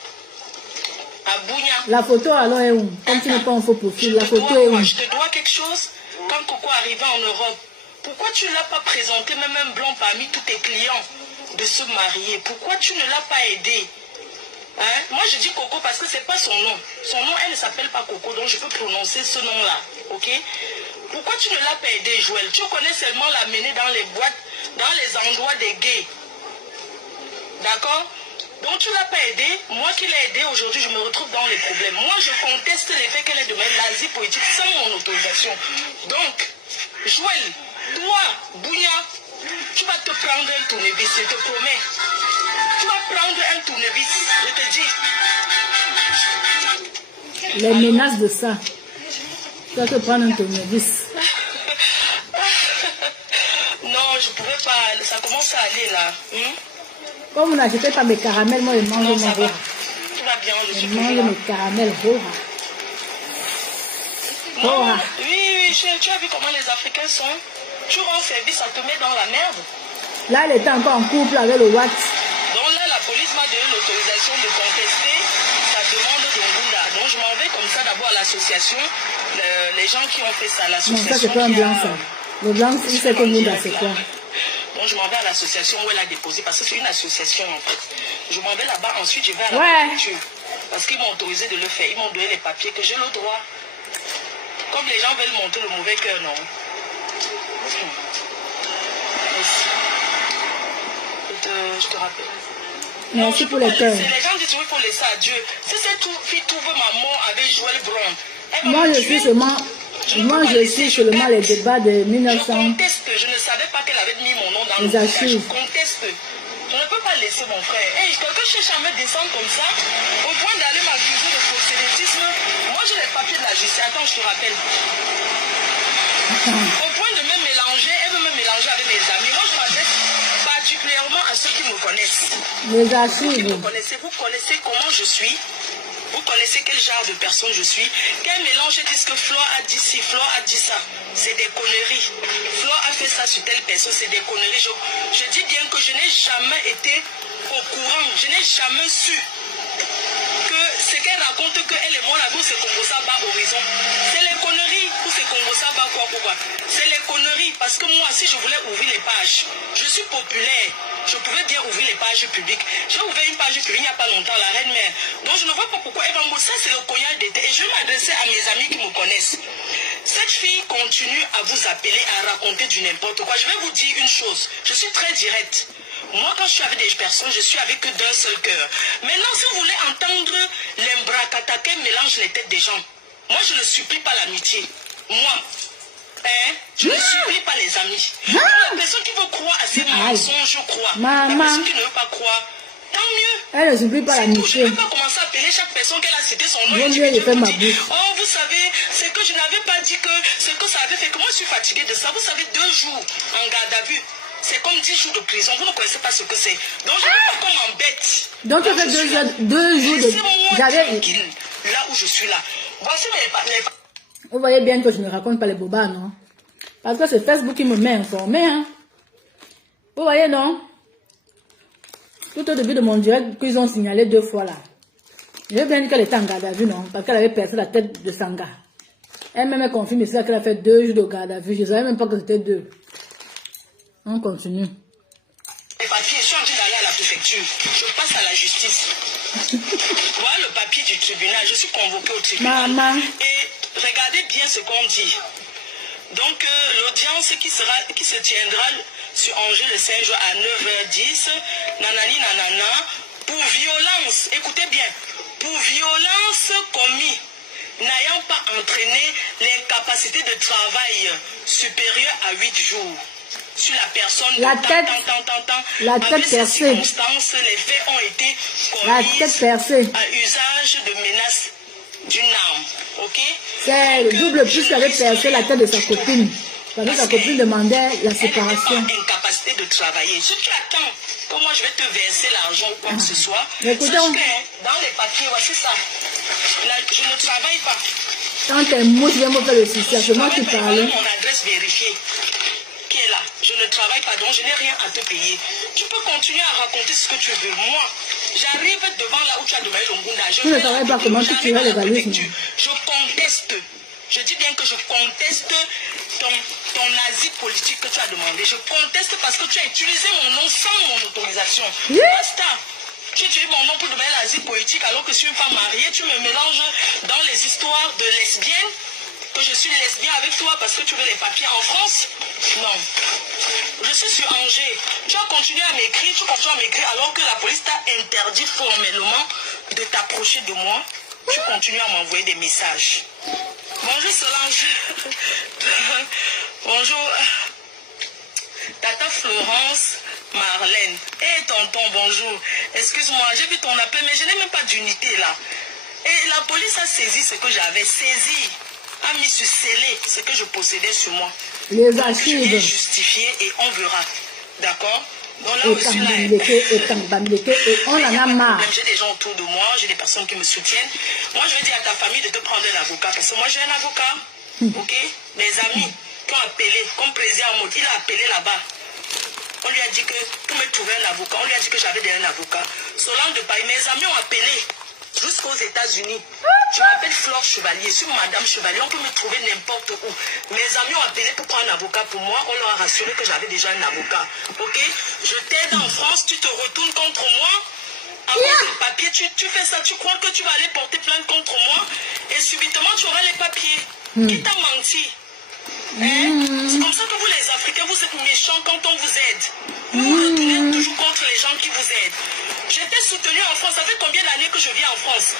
à Bounia. La photo alors est où? Comme tu n'es pas en faux profil, la photo est où? Je te dois quelque chose quand Coco arrivait en Europe. Pourquoi tu ne l'as pas présenté, même un blanc parmi tous tes clients, de se marier? Pourquoi tu ne l'as pas aidé? Hein? Moi je dis Coco parce que c'est pas son nom. Son nom, elle ne s'appelle pas Coco, donc je peux prononcer ce nom-là. Ok? Pourquoi tu ne l'as pas aidé, Joël? Tu connais seulement l'amener dans les boîtes, dans les endroits des gays. D'accord? Donc tu ne l'as pas aidé. Moi qui l'ai aidé aujourd'hui, je me retrouve dans les problèmes. Moi je conteste les faits qu'elle est de même l'Asie politique sans mon autorisation. Donc, Joël, toi, Bounia, tu vas te prendre un tournevis, je te promets. Tu vas prendre un tournevis, je te dis. Les menaces de ça. Tu vas te prendre un tournevis. Non, je ne pouvais pas. Ça commence à aller là. Comme vous n'achetez pas mes caramels, moi je mange Non, mon ça va. roha. Tout va bien, je Je suis mange toujours là. mes caramels roha. Non, oui, tu as vu comment les Africains sont. Tu rends service, ça te met dans la merde. Là, elle était encore en couple avec le Watt. Donc là, la police m'a donné l'autorisation de contester sa demande d'Ongunda. Donc je m'en vais comme ça d'abord à l'association. Les gens qui ont fait ça, Non, l'association. ça c'est pas un blanc ça. Le blanc, il sait que Ngunda c'est quoi. Donc je m'en vais à l'association où elle a déposé, parce que c'est une association en fait. Je m'en vais là-bas, ensuite je vais à la préfecture. Parce qu'ils m'ont autorisé de le faire, ils m'ont donné les papiers que j'ai le droit. Comme les gens veulent montrer le mauvais cœur, non. Merci. Je te rappelle. Merci pour les cœurs. Les gens disent oui, il faut laisser à Dieu. Si cette fille trouve maman avec Joël Brown, moi je suis seulement les débats de 1900. Je conteste, je ne savais pas qu'elle avait mis mon nom dans le archives. Je conteste. Je ne peux pas laisser mon frère. Hey, quelqu'un cherche à me descendre comme ça, au point d'aller m'accuser de prosélytisme. Moi j'ai les papiers de la justice. Attends, je te rappelle. Au point de me mélanger, elle veut me mélanger avec mes amis. Moi je m'adresse particulièrement à ceux qui me connaissent. Les Vous qui archives. me connaissez, vous connaissez comment je suis. Vous connaissez quel genre de personne je suis. Quel mélange disent que Flo a dit ci, Flo a dit ça. C'est des conneries. Flo a fait ça sur telle personne, c'est des conneries. Je dis bien que je n'ai jamais été au courant, je n'ai jamais su que ce qu'elle raconte, qu'elle et moi, la bourse, c'est Congo Saba horizon. C'est les conneries pour ce Congo Saba, quoi. C'est les conneries, parce que moi, si je voulais ouvrir les pages, je suis populaire, je pouvais bien ouvrir les pages publiques. J'ai ouvert une page publique il n'y a pas longtemps, la Reine Mère. Donc je ne vois pas pourquoi Eva ça c'est le cognac d'été. Et je vais m'adresser à mes amis qui me connaissent. Cette fille continue à vous appeler, à raconter du n'importe quoi. Je vais vous dire une chose, je suis très directe. Moi, quand je suis avec des personnes, je suis avec eux d'un seul cœur. Maintenant, si vous voulez entendre l'embracataquet mélange les têtes des gens, moi, je ne supplie pas l'amitié. Moi, je ne supplie pas les amis. Donc, la personne qui veut croire à ces mensonges, je crois. La personne qui ne veut pas croire, tant mieux. Elle ne supplie pas l'amitié. Je ne vais pas commencer à appeler chaque personne qu'elle a cité son nom. Oh, vous savez, c'est que je n'avais pas dit que ce que ça avait fait. Que moi, je suis fatiguée de ça. Vous savez, 2 jours en garde à vue. C'est comme 10 jours de prison. Vous ne connaissez pas ce que c'est. Donc, je ne veux pas qu'on m'embête. Donc, tu fais 2 jours de... J'avais... Là où je suis là. Voici mes... Vous voyez bien que je ne raconte pas les bobas, non? Parce que c'est Facebook qui me met informé, hein. Vous voyez, non? Tout au début de mon direct, qu'ils ont signalé 2 fois, là. J'ai bien dit qu'elle était en garde à vue, non? Parce qu'elle avait percé la tête de Sanga. Elle-même confirme ici qu'elle a fait 2 jours de garde à vue. Je ne savais même pas que c'était 2. On continue. Les papiers, je suis en train d'aller à la préfecture. Je passe à la justice. Voilà le papier du tribunal. Je suis convoquée au tribunal. Maman. Et regardez bien ce qu'on dit. Donc, l'audience qui se tiendra sur Angers le 5 juin à 9h10, nanani nanana, pour violence, écoutez bien, pour violence commis, n'ayant pas entraîné l'incapacité de travail supérieure à 8 jours. Sur la personne la tête percée. Les faits ont été commis à usage de menaces d'une arme. Ok? C'est le double plus qu'elle avait percé la tête de sa copine. Parce que sa copine demandait la Elle séparation. n'était pas incapacité de travailler. Si tu attends que moi je vais te verser l'argent ou quoi que ce soit, Écoutez, sache que dans les papiers, voici ça. Là, je ne travaille pas. Quand t'es mouche, viens me faire le succès. C'est moi qui Voilà parle. mon adresse vérifiée qui est là. Je ne travaille pas, donc je n'ai rien à te payer. Tu peux continuer à raconter ce que tu veux. Moi, j'arrive devant là où tu as demandé l'Ongunda. Tu ne savais pas comment tu tuerais le valisme. Je conteste. Je dis bien que je conteste ton asile politique que tu as demandé. Je conteste parce que tu as utilisé mon nom sans mon autorisation. Oui. Basta. Tu utilises mon nom pour demander l'asile politique alors que je suis une femme mariée. Tu me mélanges dans les histoires de lesbiennes. Que je suis lesbienne avec toi parce que tu veux les papiers en France? Non. Je suis sur Angers. Tu as continué à m'écrire, tu continues à m'écrire alors que la police t'a interdit formellement de t'approcher de moi. Tu continues à m'envoyer des messages. Bonjour Solange. Bonjour. Tata Florence Marlène. Hé tonton, bonjour. Excuse-moi, j'ai vu ton appel, mais je n'ai même pas d'unité là. Et la police a saisi ce que j'avais saisi. A mis sur scellé ce que je possédais sur moi. Les Je archives. vais justifier et on verra. D'accord? Donc là Et où je suis là. et on en a marre. J'ai des gens autour de moi, j'ai des personnes qui me soutiennent. Moi, je vais dire à ta famille de te prendre un avocat. Parce que moi, j'ai un avocat. Ok? Mes amis qui ont appelé, comme président Maud, il a appelé là-bas. On lui a dit que pour me trouver un avocat, on lui a dit que j'avais déjà un avocat. Solange de Paris, mes amis ont appelé jusqu'aux États-Unis. Je m'appelle Flore Chevalier, je suis Madame Chevalier, on peut me trouver n'importe où. Mes amis ont appelé pour prendre un avocat pour moi, on leur a rassuré que j'avais déjà un avocat. Ok? Je t'aide en France, tu te retournes contre moi. À cause des papiers, tu fais ça, tu crois que tu vas aller porter plainte contre moi et subitement tu auras les papiers. Qui t'a menti? C'est comme ça que vous les Africains, vous êtes méchants quand on vous aide. Vous vous retournez toujours contre les gens qui vous aident. J'étais soutenue en France, ça fait combien d'années que je vis en France?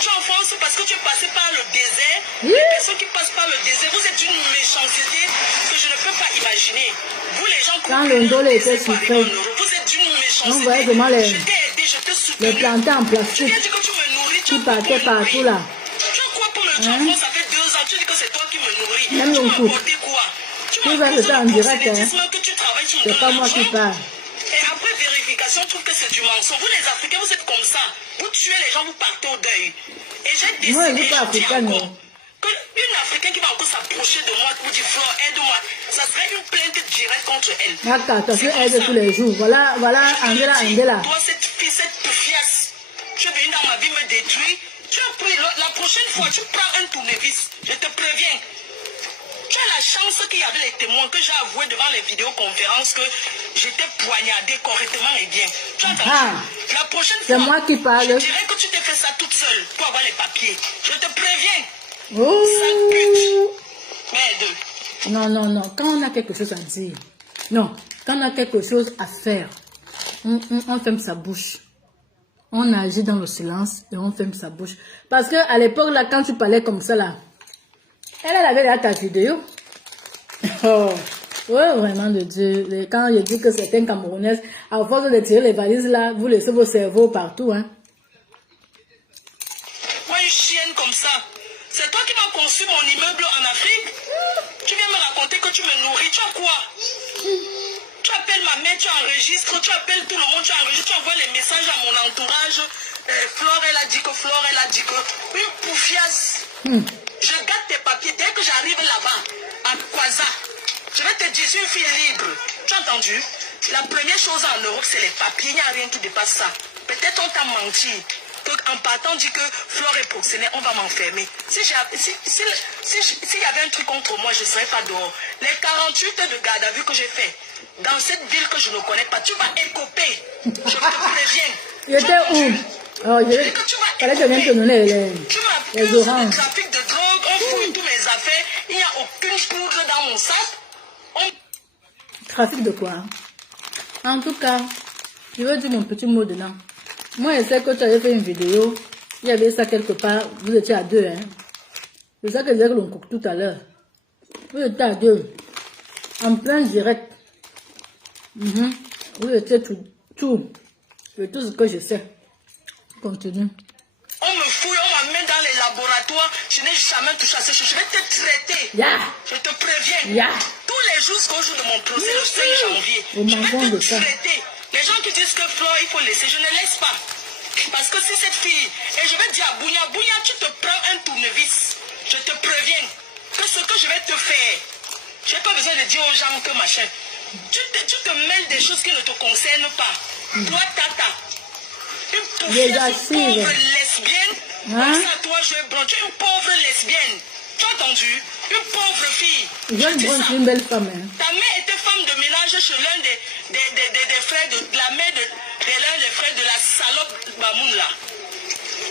Tu es en France parce que tu es passé par le désert. Les personnes qui passent par le désert, vous êtes une méchanceté que je ne peux pas imaginer. Vous les gens qui Quand le Ndolo était souffré, vous êtes d'une méchanceté. on voyait comment Je t'ai aidé, je te soutiens. les plantains en Tu plastique viens dire que tu me nourris, tu qui partaient partout là. tu as quoi pour me tuer en France? Ça fait 2 ans, tu dis que c'est toi qui me nourris. Même Tu le m'as coup. apporté quoi? Tu Tu m'as vas le faire en direct, hein. que tu travailles, tu me C'est donnes pas moi qui l'argent. parle. Et après vérification, on trouve que c'est du mensonge. Vous les Africains, vous êtes comme ça. Vous tuez les gens, vous partez au deuil. Et j'ai décidé, Moi, je ne suis pas je dis africaine, encore, non. qu'une Africaine qui va encore s'approcher de moi pour dire Flore, aide-moi, ça serait une plainte directe contre elle. D'accord, tu C'est aide comme tous ça. les jours. Voilà, Angela, Je te dis, Angela. toi, cette fille, cette poufiasse, tu es venue dans ma vie me détruire. Tu as pris, la prochaine fois, tu prends un tournevis. Je te préviens. Tu as la chance qu'il y avait les témoins que j'ai avoué devant les vidéoconférences que j'étais poignardée correctement et bien. Tu as entendu? Ah, La prochaine c'est fois, moi qui parle. je dirais que tu t'es fait ça toute seule pour avoir les papiers. Je te préviens. Oh. Sale pute. Merde. Non, non, non. Quand on a quelque chose à dire, non, quand on a quelque chose à faire, on ferme sa bouche. On agit dans le silence et on ferme sa bouche. Parce que à l'époque, là, quand tu parlais comme ça, là, elle avait là ta vidéo. Oh, ouais, vraiment de Dieu. Quand je dis que certaines Camerounaises, à force de tirer les valises, là, vous laissez vos cerveaux partout, hein. Moi, une chienne comme ça. C'est toi qui m'as conçu mon immeuble en Afrique. Tu viens me raconter que tu me nourris. Tu as quoi? Tu appelles ma mère, tu enregistres, tu appelles tout le monde, tu enregistres, tu envoies les messages à mon entourage. Flore, elle a dit que, Flore, elle a dit que. Une poufiasse. Je garde tes papiers. Dès que j'arrive là-bas, à Kwaza, je vais te dire, je suis une fille libre. Tu as entendu? La première chose en Europe, c'est les papiers. Il n'y a rien qui dépasse ça. Peut-être on t'a menti. En partant, on dit que Flore est proxénète, on va m'enfermer. S'il y avait un truc contre moi, je ne serais pas dehors. Les 48 heures de garde à vue que j'ai fait, dans cette ville que je ne connais pas, tu vas écoper. Je te préviens. Il était où? Oh, fallait que je vienne te donner les oranges. Le trafic de drogue, on fouille tous mes affaires, il n'y a aucune poudre dans mon sac. Trafic de quoi? En tout cas, je veux dire mon petit mot dedans. Moi, je sais que tu avais fait une vidéo. Il y avait ça quelque part. Vous étiez à 2, hein. C'est ça que je disais que l'on coupe tout à l'heure. Vous étiez à 2. En plein direct. Vous étiez tout. C'est tout ce que je sais. Continue. On me fouille, on m'amène dans les laboratoires. Je n'ai jamais touché à ces choses. Je vais te traiter. Yeah. Je te préviens. Yeah. Tous Et jusqu'au jour de mon procès, le 5 janvier, Et je mangeons vais de te ça. traiter. Les gens qui disent que Flore, il faut laisser, je ne laisse pas. Parce que si cette fille, et je vais dire à Bounia, Bounia, tu te prends un tournevis. Je te préviens que ce que je vais te faire, je n'ai pas besoin de dire aux gens que machin. Tu te mêles des choses qui ne te concernent pas. Toi, Tata, une pauvre lesbienne, comme ça, toi, tu es une pauvre lesbienne. Tu as entendu? Une pauvre fille. Une belle femme. Hein. Ta mère était femme de ménage chez l'un des frères de la mère de l'un des frères de la salope Bamoun là.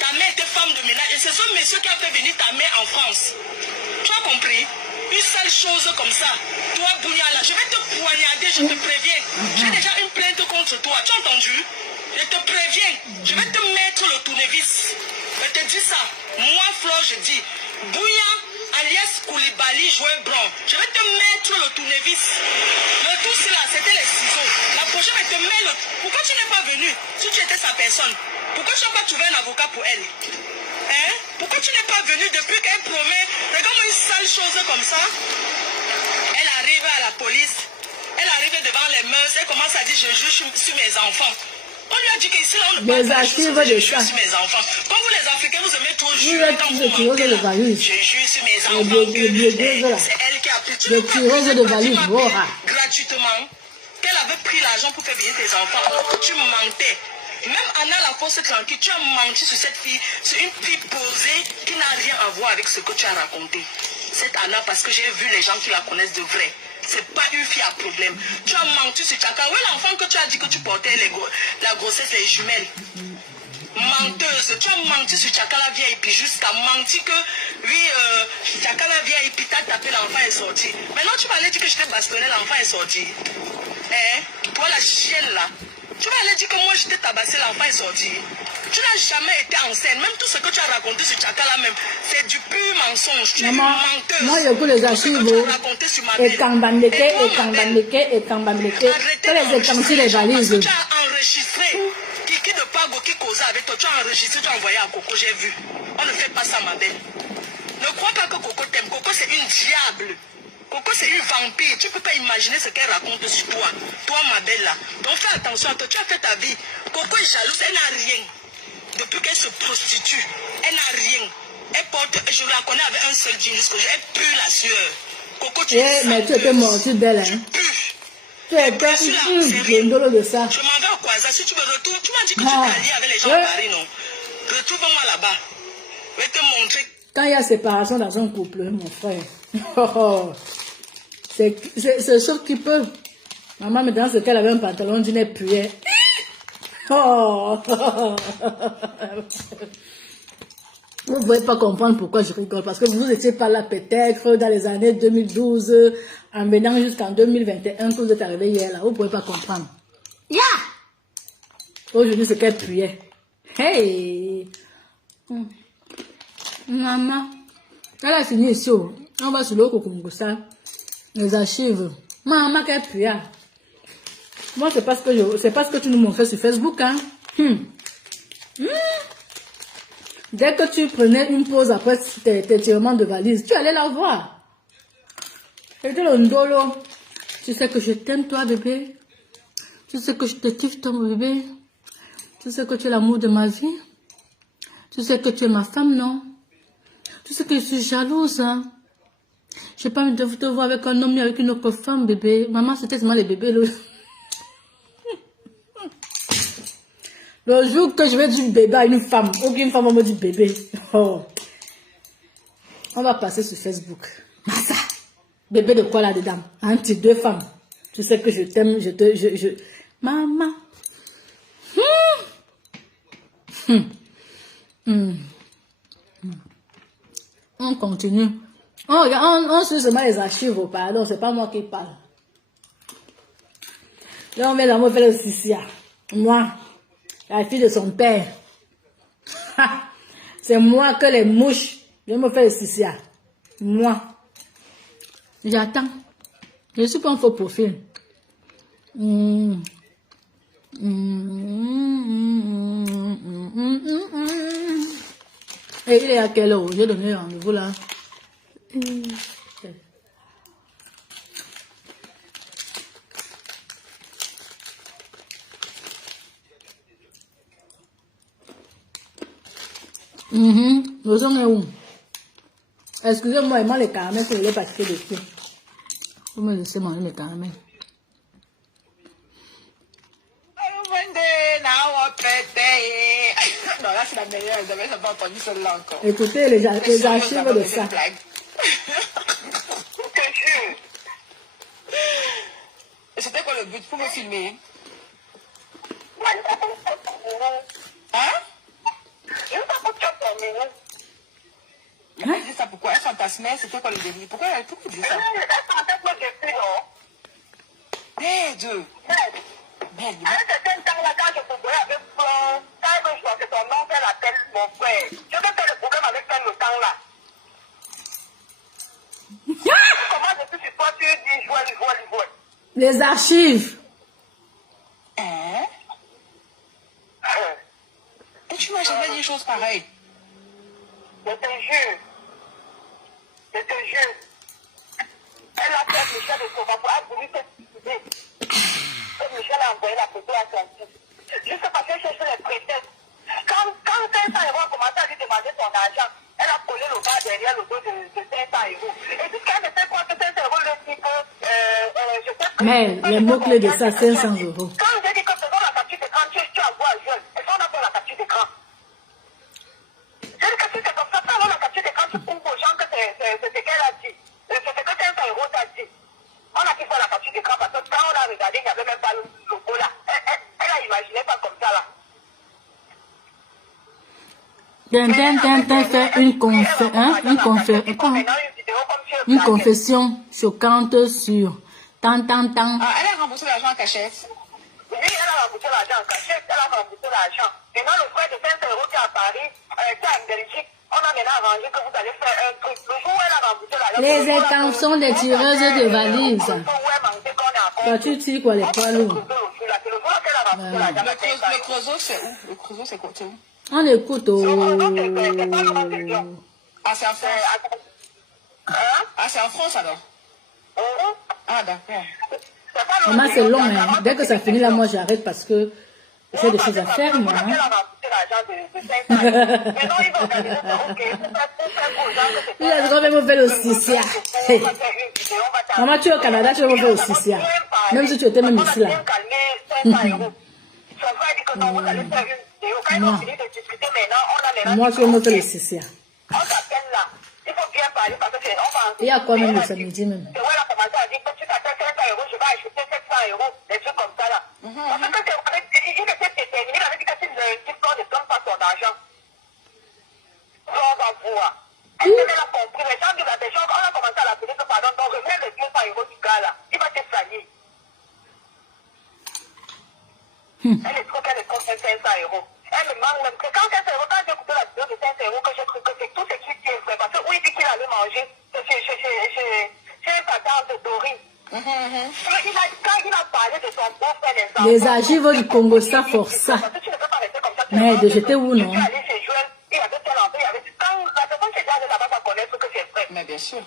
Ta mère était femme de ménage. Et ce sont messieurs qui ont fait venir ta mère en France. Tu as compris? Une seule chose comme ça. Toi, Bounia, là, je vais te poignarder, je te préviens. J'ai déjà une plainte contre toi. Tu as entendu? Je te préviens. Je vais te mettre le tournevis. Je te dis ça. Moi, Flore, je dis. Bounia, alias Koulibaly, joueur blanc. Je vais te mettre le tournevis. Le tout, c'est là, c'était les ciseaux. La prochaine, je te mets le... Pourquoi tu n'es pas venu si tu étais sa personne? Pourquoi tu n'as pas trouvé un avocat pour elle? Hein? Pourquoi tu n'es pas venu depuis qu'elle promet? Regarde une sale chose comme ça. Elle arrive à la police. Elle arrive devant les mœurs. Elle commence à dire je joue sur mes enfants. On lui a dit qu'ici, là, on ne parle pas de choses que je joue sur mes enfants. Comme vous, les Africains, vous aimez trop jouer quand vous mentez, là. Je joue sur mes enfants. C'est elle qui a pris. Tu m'as gratuitement. Qu'elle avait pris l'argent pour faire venir tes enfants. Tu mentais. Même Anna la fausse tranquille, tu as menti sur cette fille, sur une fille posée qui n'a rien à voir avec ce que tu as raconté. Cette Anna, parce que j'ai vu les gens qui la connaissent de vrai. C'est pas une fille à problème. Tu as menti sur Chaka. Où est l'enfant que tu as dit que tu portais la grossesse, les jumelles? Menteuse. Tu as menti sur Chaka la vieille, puis jusqu'à menti que, oui, Chaka la vieille, puis t'as tapé, l'enfant est sorti. Maintenant, tu m'allais dire que je t'ai bastonné, l'enfant est sorti. Hein? Toi, la chienne là. Tu vas aller dire que moi je t'ai tabassé, l'enfant est sorti. Tu n'as jamais été enceinte. Même tout ce que tu as raconté sur Chaka là même, c'est du pur mensonge. Tu es une menteuse. Moi, je peux les archives. Et Kambandeke, et Kambandeke, et Kambandeke. Que les étanchis, les valises. Tu as enregistré. Kiki de Pago qui causait avec toi, tu as enregistré, tu as envoyé à Coco, j'ai vu. On ne fait pas ça, ma belle. Ne crois pas que Coco t'aime. Coco, c'est une diable. Coco, c'est une vampire. Tu ne peux pas imaginer ce qu'elle raconte sur toi. Toi, ma belle, là. Donc, fais attention à toi. Tu as fait ta vie. Coco est jalouse. Elle n'a rien. Depuis qu'elle se prostitue, elle n'a rien. Elle porte... Je la connais avec un seul jean jusqu'au jour. Elle pue la sueur. Coco, tu es mais tu étais morte belle, hein. Tu pues. Tu étais un dolo de ça. Je m'en vais au Kwaza. Si tu me retrouves, tu m'as dit que tu t'es allié avec les gens de Paris, non? Retrouve-moi là-bas. Je vais te montrer. Quand il y a séparation dans un couple, mon frère, c'est sauf qui peut. Maman, mais dans ce cas, elle avait un pantalon d'une épuyère. Oh. Vous ne pouvez pas comprendre pourquoi je rigole. Parce que vous n'étiez pas là peut-être dans les années 2012, en venant jusqu'en 2021, que vous êtes arrivé hier là. Vous ne pouvez pas comprendre. Yeah! Aujourd'hui, c'est qu'elle puyait. Hey! Maman, elle a fini ici. On va sur le Kokongosa. Les archives. Maman, qu'elle puyait. Moi, c'est parce que tu nous montrais sur Facebook, hein. Dès que tu prenais une pause après tes tirements de valise, tu allais la voir. C'était le ndolo. Tu sais que je t'aime, toi, bébé. Tu sais que je te kiffe, ton bébé. Tu sais que tu es l'amour de ma vie. Tu sais que tu es ma femme, non? Tu sais que je suis jalouse, hein. Je n'ai pas envie de te voir avec un homme ni avec une autre femme, bébé. Maman, c'était seulement les bébés, Le jour que je vais dire bébé à une femme, aucune femme va me dire bébé. Oh. On va passer sur Facebook. Massa. Bébé de quoi là-dedans? Entre deux femmes. Tu sais que je t'aime, Maman. On continue. On suit seulement les archives, pardon, c'est pas moi qui parle. Là, on met la mot faire le sissia. Moi, la fille de son père. C'est moi que les mouches, je me fais le sissia. Moi. J'attends. Je suis pas un faux profil. Et il est à quelle heure? J'ai donné rendez-vous là. Nous sommes où? Excusez-moi, moi les caramels, je ne l'ai pas acheté dessus. Vous me laissez manger les caramels. Non, là c'est la meilleure, vous n'avez pas entendu celle-là encore. Écoutez les archives de ça. Et c'était quoi le but pour me filmer? Hein? Elle dit ça pourquoi? Elle fantasmait, c'était quoi le délire? Pourquoi elle dit ça? Merde! Merde! À un certain temps, là, quand je pouvais avec quand je vois que ton oncle appelle mon frère, je vais faire le problème avec elle le temps là. Comment je suis sur toi, tu dis jouer. Les archives. Hein? Et tu m'as jamais dit une chose pareille. Je te jure. Elle a fait Michel de Sauveur pour avoir voulu te suicider. Et Michel a envoyé la photo à son fils. Juste parce qu'elle cherchait les prétextes. Quand 500 € a commencé à lui demander son argent, elle a collé le bas derrière le dos de 500 €. Et jusqu'à ne fait quoi que 500 € le dit que je sais que... Mais les mots-clés de ça, 500 €. Quand j'ai dit que faisons la capture d'écran, tu as voix à jeune. Et ça, on a fait la capture d'écran. J'ai dit que si c'est comme ça, quand la capture d'écran, tu prouves aux gens que c'est ce qu'elle a dit. C'est ce que 500 € t'a dit. On a pu faire la capture d'écran parce que quand on a regardé, il n'y avait même pas le logo là. Elle a imaginé pas comme ça là. Fait une confession choquante sur tant. Ah, elle a remboursé l'argent en cachette. Oui, elle a remboursé l'argent en cachette, elle a remboursé l'argent. Maintenant, le frère de 500 € qui est à Paris, qui est en Belgique, on a maintenant arrangé que vous allez faire un truc. Le jour où elle a remboursé l'argent... Les intentions des tireuses de valises. Toi, tu tires quoi, les poids lourds? Le creusot, c'est où? Le creusot, c'est quoi? On écoute au... Ah, c'est en France. Ah, c'est en France alors? Ah, d'accord. Maman, c'est long, hein. Dès que ça finit là, moi j'arrête parce que j'ai des choses à faire, moi. Il a quand même fait le Sissia. Maman, tu es au Canada, tu vas me faire le Sissia. Même si tu étais même ici là. Moi, tu vas me faire le Sissia. Il y a quoi même le samedi même? Elle a commencé à dire que tu t'attends 500 €, je vais acheter 700 €, des trucs comme ça là. Parce que il était déterminé, il avait dit que si le type ne donne pas son argent, on va voir. Elle devait la compris, les gens de la décharge, on a commencé à l'appeler que pardon, donc reviens les 200 € du gars là, il va te salir. Elle est trop 500 €. Elle me manque même que quand 500 €, quand j'ai écouté la vidéo de 500 €, que j'ai cru que c'est tout ce qui est vrai, parce que oui, il dit qu'il allait manger chez un papa de Dorine. Quand il a parlé de son beau-frère, les archives du Congo, ça force ça. Mais de jeter où non? Mais bien sûr.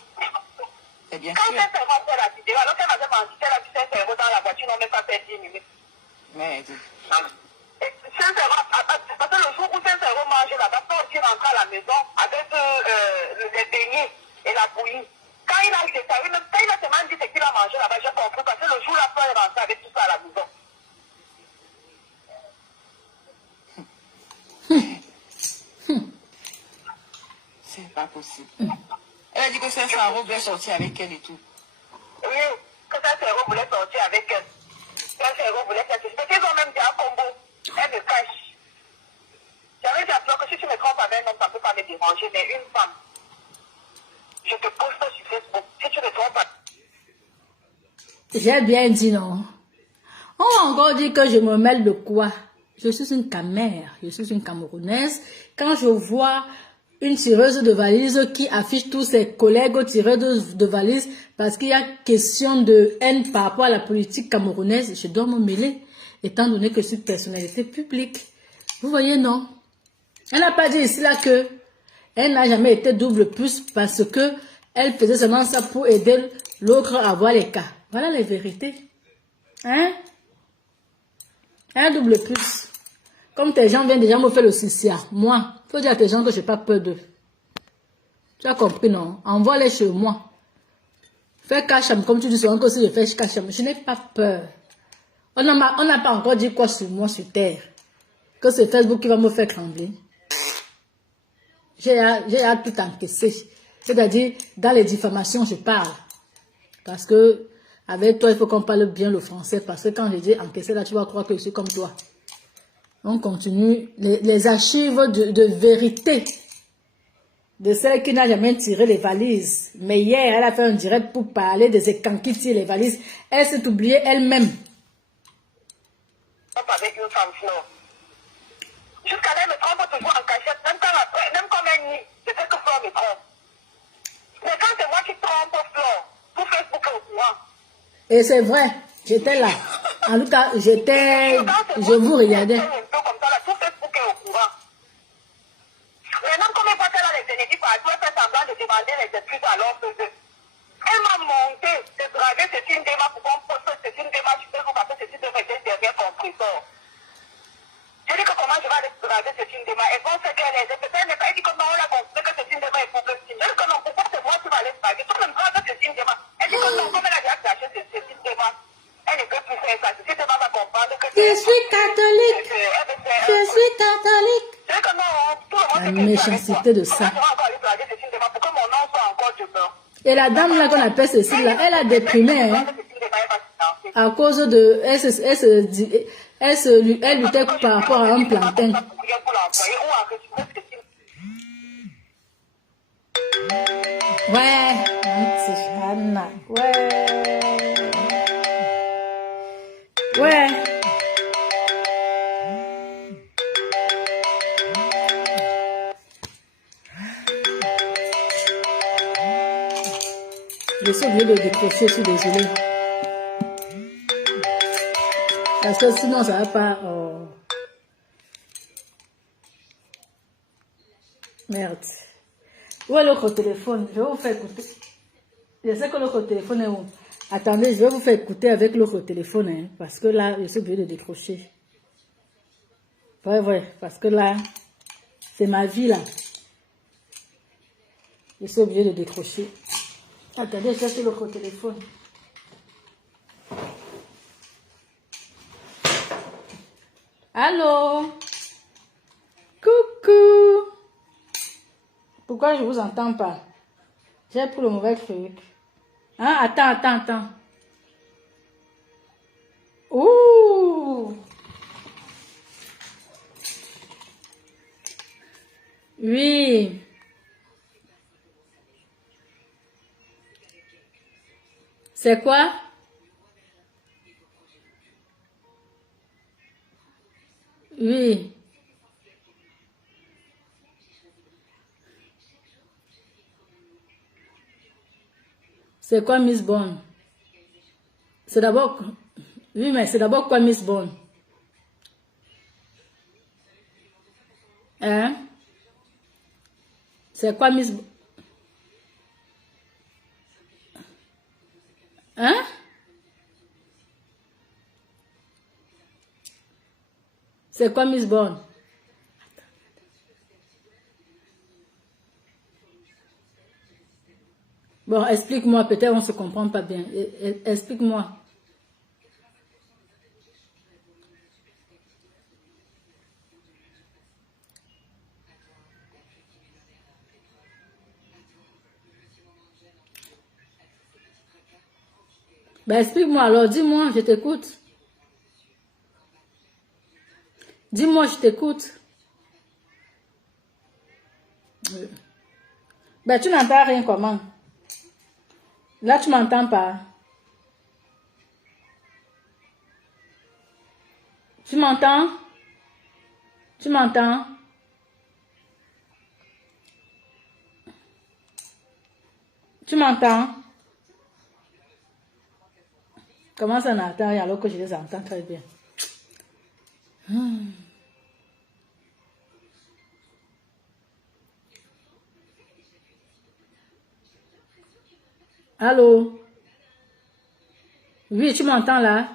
C'est bien sûr. Quand 500 € fait la vidéo, alors qu'elle m'avait menti, elle a vu 500 € dans la voiture, n'ont même pas fait 10 minutes. Mais 500 €, parce que le jour où 500 € mange là-bas, quand il rentre à la maison avec les beignets et la bouillie, quand il a détaillé, même quand il a seulement dit ce qu'il a mangé là-bas, j'ai compris parce que le jour là, quand il est rentré avec tout ça à la maison. C'est pas possible. Elle a dit que 500 € voulait sortir avec elle et tout. Oui, que 500 € voulait sortir avec elle. 500 € voulait sortir. Mais ils ont même dit à Combo, elle me cache. J'avais dit à toi que si tu me trompes avec un homme, ça ne peut pas me déranger, mais une femme, je te poste sur Facebook. Si tu me trompes pas. J'ai bien dit non. On m'a encore dit que je me mêle de quoi? Je suis une Camère, je suis une Camerounaise. Quand je vois une tireuse de valise qui affiche tous ses collègues tireuses de valise parce qu'il y a question de haine par rapport à la politique camerounaise, je dois me mêler, étant donné que je suis personnalité publique. Vous voyez, non? Elle n'a pas dit ici là que elle n'a jamais été double plus parce que elle faisait seulement ça pour aider l'autre à voir les cas. Voilà les vérités. Hein? Un double plus. Comme tes gens viennent déjà me faire le souci, moi, il faut dire à tes gens que je n'ai pas peur d'eux. Tu as compris, non? Envoie-les chez moi. Fais cacham, comme tu dis souvent que si je fais cacham, je n'ai pas peur. On n'a pas encore dit quoi sur moi sur terre. Que c'est Facebook qui va me faire trembler. J'ai tout encaissé. C'est-à-dire, dans les diffamations, je parle. Parce que, avec toi, il faut qu'on parle bien le français. Parce que quand je dis encaisser, là, tu vas croire que je suis comme toi. On continue. Les archives de vérité. De celle qui n'a jamais tiré les valises. Mais hier, elle a fait un direct pour parler de ces camps qui tirent les valises. Elle s'est oubliée elle-même. Avec une femme, non. Jusqu'à là, elle me trompe toujours en cachette. Même quand elle nie, je sais que Flore me trompe. Mais quand c'est moi qui trompe Flore, tout Facebook est au courant. Et c'est vrai, j'étais là. En tout cas, je vous regardais. Comme ça, là, tout Facebook est au courant. Maintenant, comme elle voit qu'elle a les ennemis partout, elle fait semblant de demander les excuses alors que elle m'a monté de draguer Cécile Dema pour qu'on poste Cécile Dema sur Facebook parce que Cécile Dema était derrière compresseur. Je dis que comment je vais aller draguer Cécile Dema. Elles vont se dire les peut-être elle n'est pas dit que non, on a compris que Cécile Dema est pour que je dis que non, pourquoi c'est moi qui vais aller draguer. Toi même drague Cécile Dema. Elle dit que non, comme elle a déjà caché Cécile Dema, elle ne peut plus faire ça. Cécile Dema va comprendre que Je suis catholique. Je suis catholique. Je dis que non, tout le monde La méchanceté de ça. comment je vais aller draguer Cécile Dema pour que mon nom soit encore du beurre. Et la dame là qu'on appelle Cécile là, elle a déprimé, hein, à cause de, elle luttait par rapport à un plantain. Ouais, ouais. Je suis obligée de décrocher, je suis désolée. Parce que sinon, ça va pas... Oh. Merde. Où est l'autre téléphone? Je vais vous faire écouter. Je sais que l'autre téléphone est où? Attendez, je vais vous faire écouter avec l'autre téléphone. Hein, parce que là, je suis obligée de décrocher. Ouais, parce que là, c'est ma vie là. Je suis obligée de décrocher. Attendez, je cherche l'autre téléphone. Allô? Coucou? Pourquoi je vous entends pas? J'ai pris le mauvais truc. Hein? Attends. Ouh! Oui. C'est quoi? Oui. C'est quoi Miss Bond? C'est d'abord... Oui, mais c'est d'abord quoi Miss Bond? Hein? C'est quoi Miss Bond? Hein? C'est quoi Miss Bond? Bon, explique-moi, peut-être on ne se comprend pas bien. Explique-moi. Ben, explique-moi alors, dis-moi, je t'écoute. Dis-moi, je t'écoute. Ben, tu n'entends rien comment? Là, tu m'entends pas. Tu m'entends? Tu m'entends? Tu m'entends? Comment ça n'entend rien alors que je les entends très bien? Allô? Oui, tu m'entends là?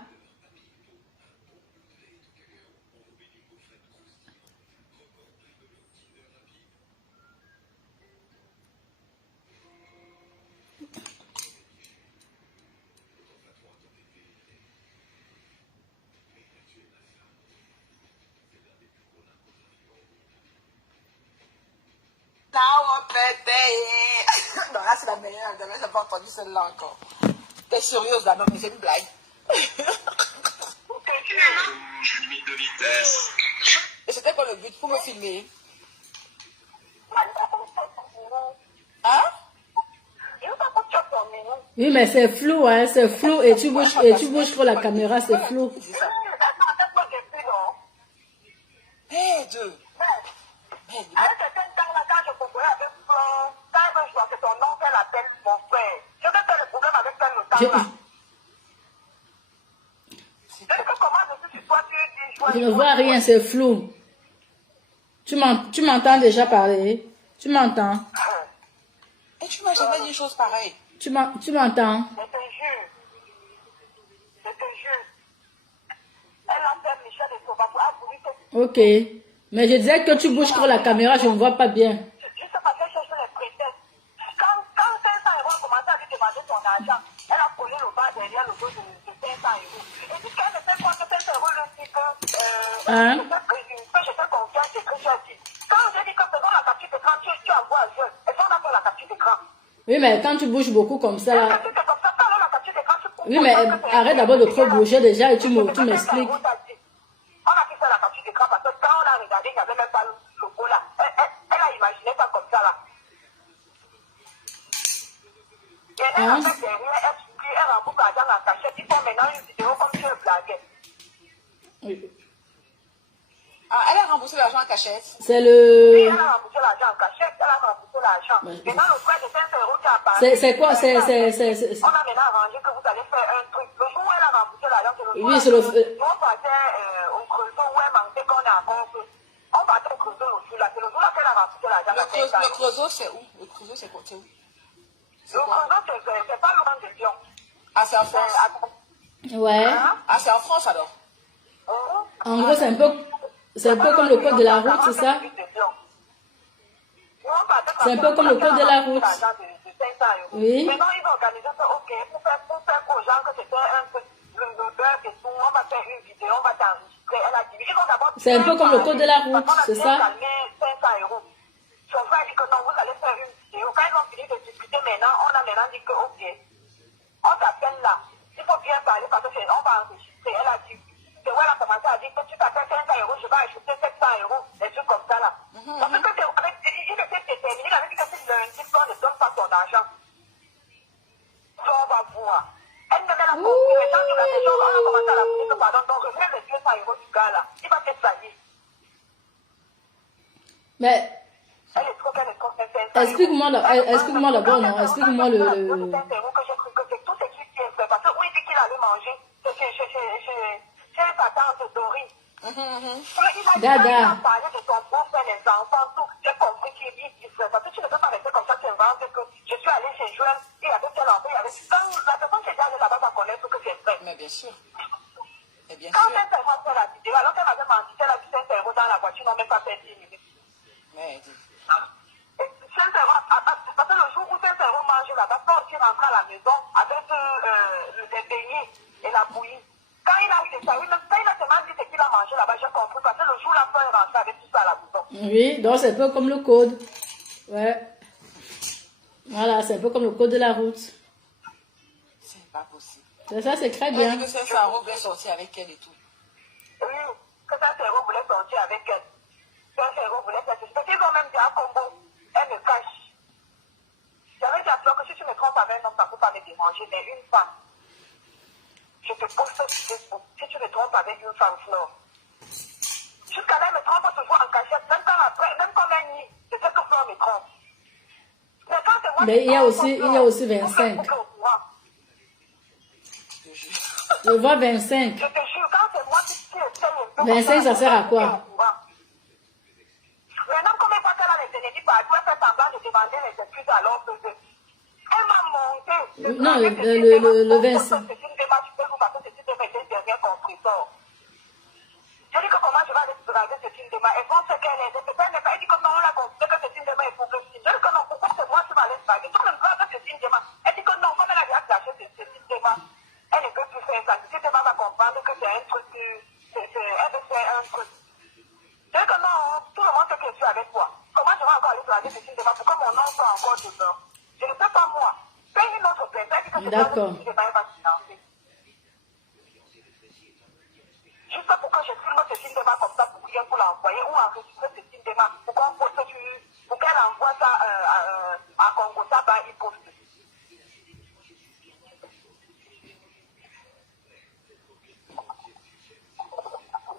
Non, là, c'est la meilleure. Je n'ai pas entendu celle-là encore. T'es sérieuse, là? Non, mais c'est une blague. Limite de vitesse. Et c'était quoi le but pour me filmer? Hein? Oui, mais c'est flou, hein, c'est flou. Et tu bouges trop la caméra, c'est flou. Hé, deux. À un certain temps, là, quand je comprenais avec Florent, quand je vois que ton oncle appelle mon frère, je vais faire le problème avec elle le temps là. Je dis que comment je suis sur toi, tu dis, Je ne vois rien, c'est flou. Tu m'entends déjà parler? Tu m'entends? Et tu m'as jamais dit une chose pareille. Tu m'entends? Je te jure. Je te jure. Elle a fait Michel de Sobato, a voulu que... Ok. Mais je disais que tu bouges trop la caméra, je ne vois pas bien. Juste parce qu'elle cherche les prétextes. Quand 500 € a commencé à lui demander son argent, elle a collé le bas derrière le dos de 500 €. Et puis quand elle ne fait pas que 500 € lui dit que je fais confiance et que j'ai dit. Quand j'ai dit que faisons la capture d'écran, tu envoies un jeu. Et ça, on a fait la capture d'écran. Oui, mais quand tu bouges beaucoup comme ça, là... C'est comme ça, quand on a la capture d'écran, tu peux... Oui, mais arrête d'abord de trop bouger déjà et tu m'expliques. On a pu faire la capture d'écran parce que quand on a regardé, il n'y avait même pas le logo là. Elle a imaginé ça comme ça là. Et elle a fait derrière, elle rembourse l'argent en cachette. Ils font maintenant une vidéo comme tu le blaguais. Oui. Ah, elle a remboursé l'argent en cachette. C'est Oui, le... elle a remboursé l'argent en cachette, elle a remboursé l'argent. Maintenant, le frère de 500 € qui a parlé. C'est quoi? On a maintenant arrangé que vous allez faire un truc. Le jour où elle a remboursé l'argent, c'est le jour Oui, c'est le... nous, on partait au creusot où elle manquait qu'on est encore fait. On partait au creusot le jour là. C'est le jour là qu'elle a remboursé l'argent. Le creusot, c'est où? Le creusot, c'est quoi? C'est où? Le creusot, c'est pas loin de Lyon. Ah, c'est en France. Ouais. Ah, c'est en France alors. En gros, c'est un peu comme le code de la route, c'est ça? C'est un peu comme le code de la route. Oui. Maintenant, ils ont organisé ça, ok, pour faire aux gens que c'était un peu le beurre et tout, on va faire une vidéo, on va t'enregistrer. Elle a dit, ils ont d'abord... C'est un peu comme le code de la route, c'est ça? 500 €. Son frère dit que non, vous allez faire une vidéo. Quand ils ont fini de discuter maintenant, on a maintenant dit que ok, on t'appelle là. Il faut bien parler parce qu'on va enregistrer. Elle a dit, c'est où elle a commencé à dire que tu t'appelles 500 €, je vais ajouter 700 €, des trucs comme ça là. Parce que il était déterminé, il avait dit que si lundi, on ne donne pas son argent, ça on va voir. Elle me met la compris, les gens qui la maison, on a commencé à la dire que pardon, donc reviens les 200 € du gars là, il va te salir. Mais... Elle est trop, elle est trop, explique-moi d'abord, non? Explique-moi le... Tout ce qui est fait, parce que oui, il dit qu'il allait manger, c'est chez sa tante Dory. Dada. Il a parlé de son beau-frère, les enfants, tout. J'ai compris qu'il dit ça. Parce que tu ne peux pas rester comme ça, tu inventes que je suis allée chez Joël, il y avait tel enfant, il y avait... Quand la personne qui est allée là-bas va connaître que c'est vrai. Mais bien sûr. Et bien Quand sûr. elle s'est fait la vidéo, alors qu'elle avait menti, elle a vu 500 € dans la voiture, n'ont même pas fait 10 minutes. Mais... Parce que le jour où 500 € mange là-bas, quand il rentre à la maison avec les beignets et la bouillie, quand il a eu des saouilles, quand il a seulement dit ce qu'il a mangé là-bas, j'ai compris parce que le jour là, quand il rentre avec tout ça à la maison. Oui, donc c'est un peu comme le code. Ouais. Voilà, c'est un peu comme le code de la route. C'est pas possible. C'est ça, c'est très Elle bien. dit que 500 € voulait sortir avec elle et tout. Oui, que 500 € voulait sortir avec elle. 500 € voulait sortir. Parce qu'ils ont même dit à Congo, elle me cache. J'avais dit à Fleur que si tu me trompes avec un homme, ça ne peut pas me déranger, mais une femme, je te pose cette question. Si tu me trompes avec une femme, Fleur, jusqu'à là, elle me trompe toujours en cachette, même quand après, même comme elle nie, je sais que Fleur me trompe. Mais quand c'est moi, Mais il y a aussi 25. Je vois 25. Je te jure, quand c'est moi qui essaye un peu... 25, ça sert à quoi? Maintenant, comme elle voit qu'elle a les ennemis partout, elle fait semblant de demander les excuses alors que elle m'a monté. Non, le 25. C'est une démarche, je peux vous passer, c'est une démarche, c'est une dernière compresseur. Je dis que comment je vais aller se draguer, c'est une démarche. Elle pense qu'elle est, elle dit que non, on l'a compris, que c'est une démarche, il faut que je dis que non, pourquoi c'est moi qui vais aller se draguer? Toi, même pas que c'est une démarche. Elle dit que non, comme elle a déjà caché, c'est une démarche. Elle ne peut plus faire ça. Si démarche va comprendre que c'est un truc, elle veut faire un truc. Je dis que non, tout le monde sait que je suis avec toi. Comment je vais encore aller draguer cette démarche? Pourquoi mon nom D'accord. Je ne vais pas financer. Juste pour que je filme ce cinéma comme ça pour rien pour l'envoyer ou enregistrer ce cinéma pour qu'elle envoie ça à Congo, ça va y poster.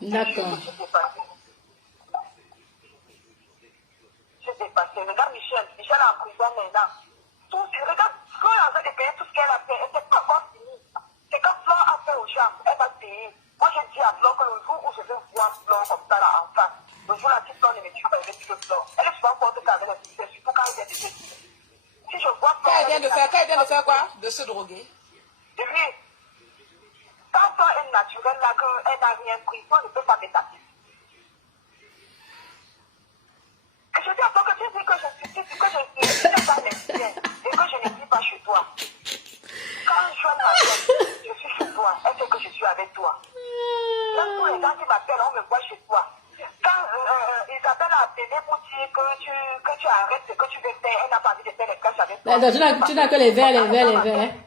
D'accord. Je sais pas. Regarde Michel est en prison maintenant. Regarde, Flo est en train de payer tout ce qu'elle a fait. Et c'est pas encore fini. C'est quand Flo a fait aux gens, elle va payer. Moi, je dis à Flo que le jour où je vais voir Flo comme ça là en face, le jour là, si Flo ne me tue pas, je vais tuer Flo. Elle est souvent portée avec les filles, surtout quand elle vient de se tuer. Si je vois Flo. Quand elle vient de faire quoi? De se droguer. Oui. Quand Flo est naturelle là, qu'elle n'a rien pris, Flo ne peut pas me taper. Je dis à toi que tu dis que je suis pas lesbienne et que je ne vis pas chez toi. Quand je m'appelle, je suis chez toi. Elle sait que je suis avec toi. Même tous les gens qui m'appellent, on me voit chez toi. Quand Isabelle a appelé pour dire que tu arrêtes ce que tu veux faire, elle n'a pas envie de faire les caches avec toi. Tu n'as que les verres.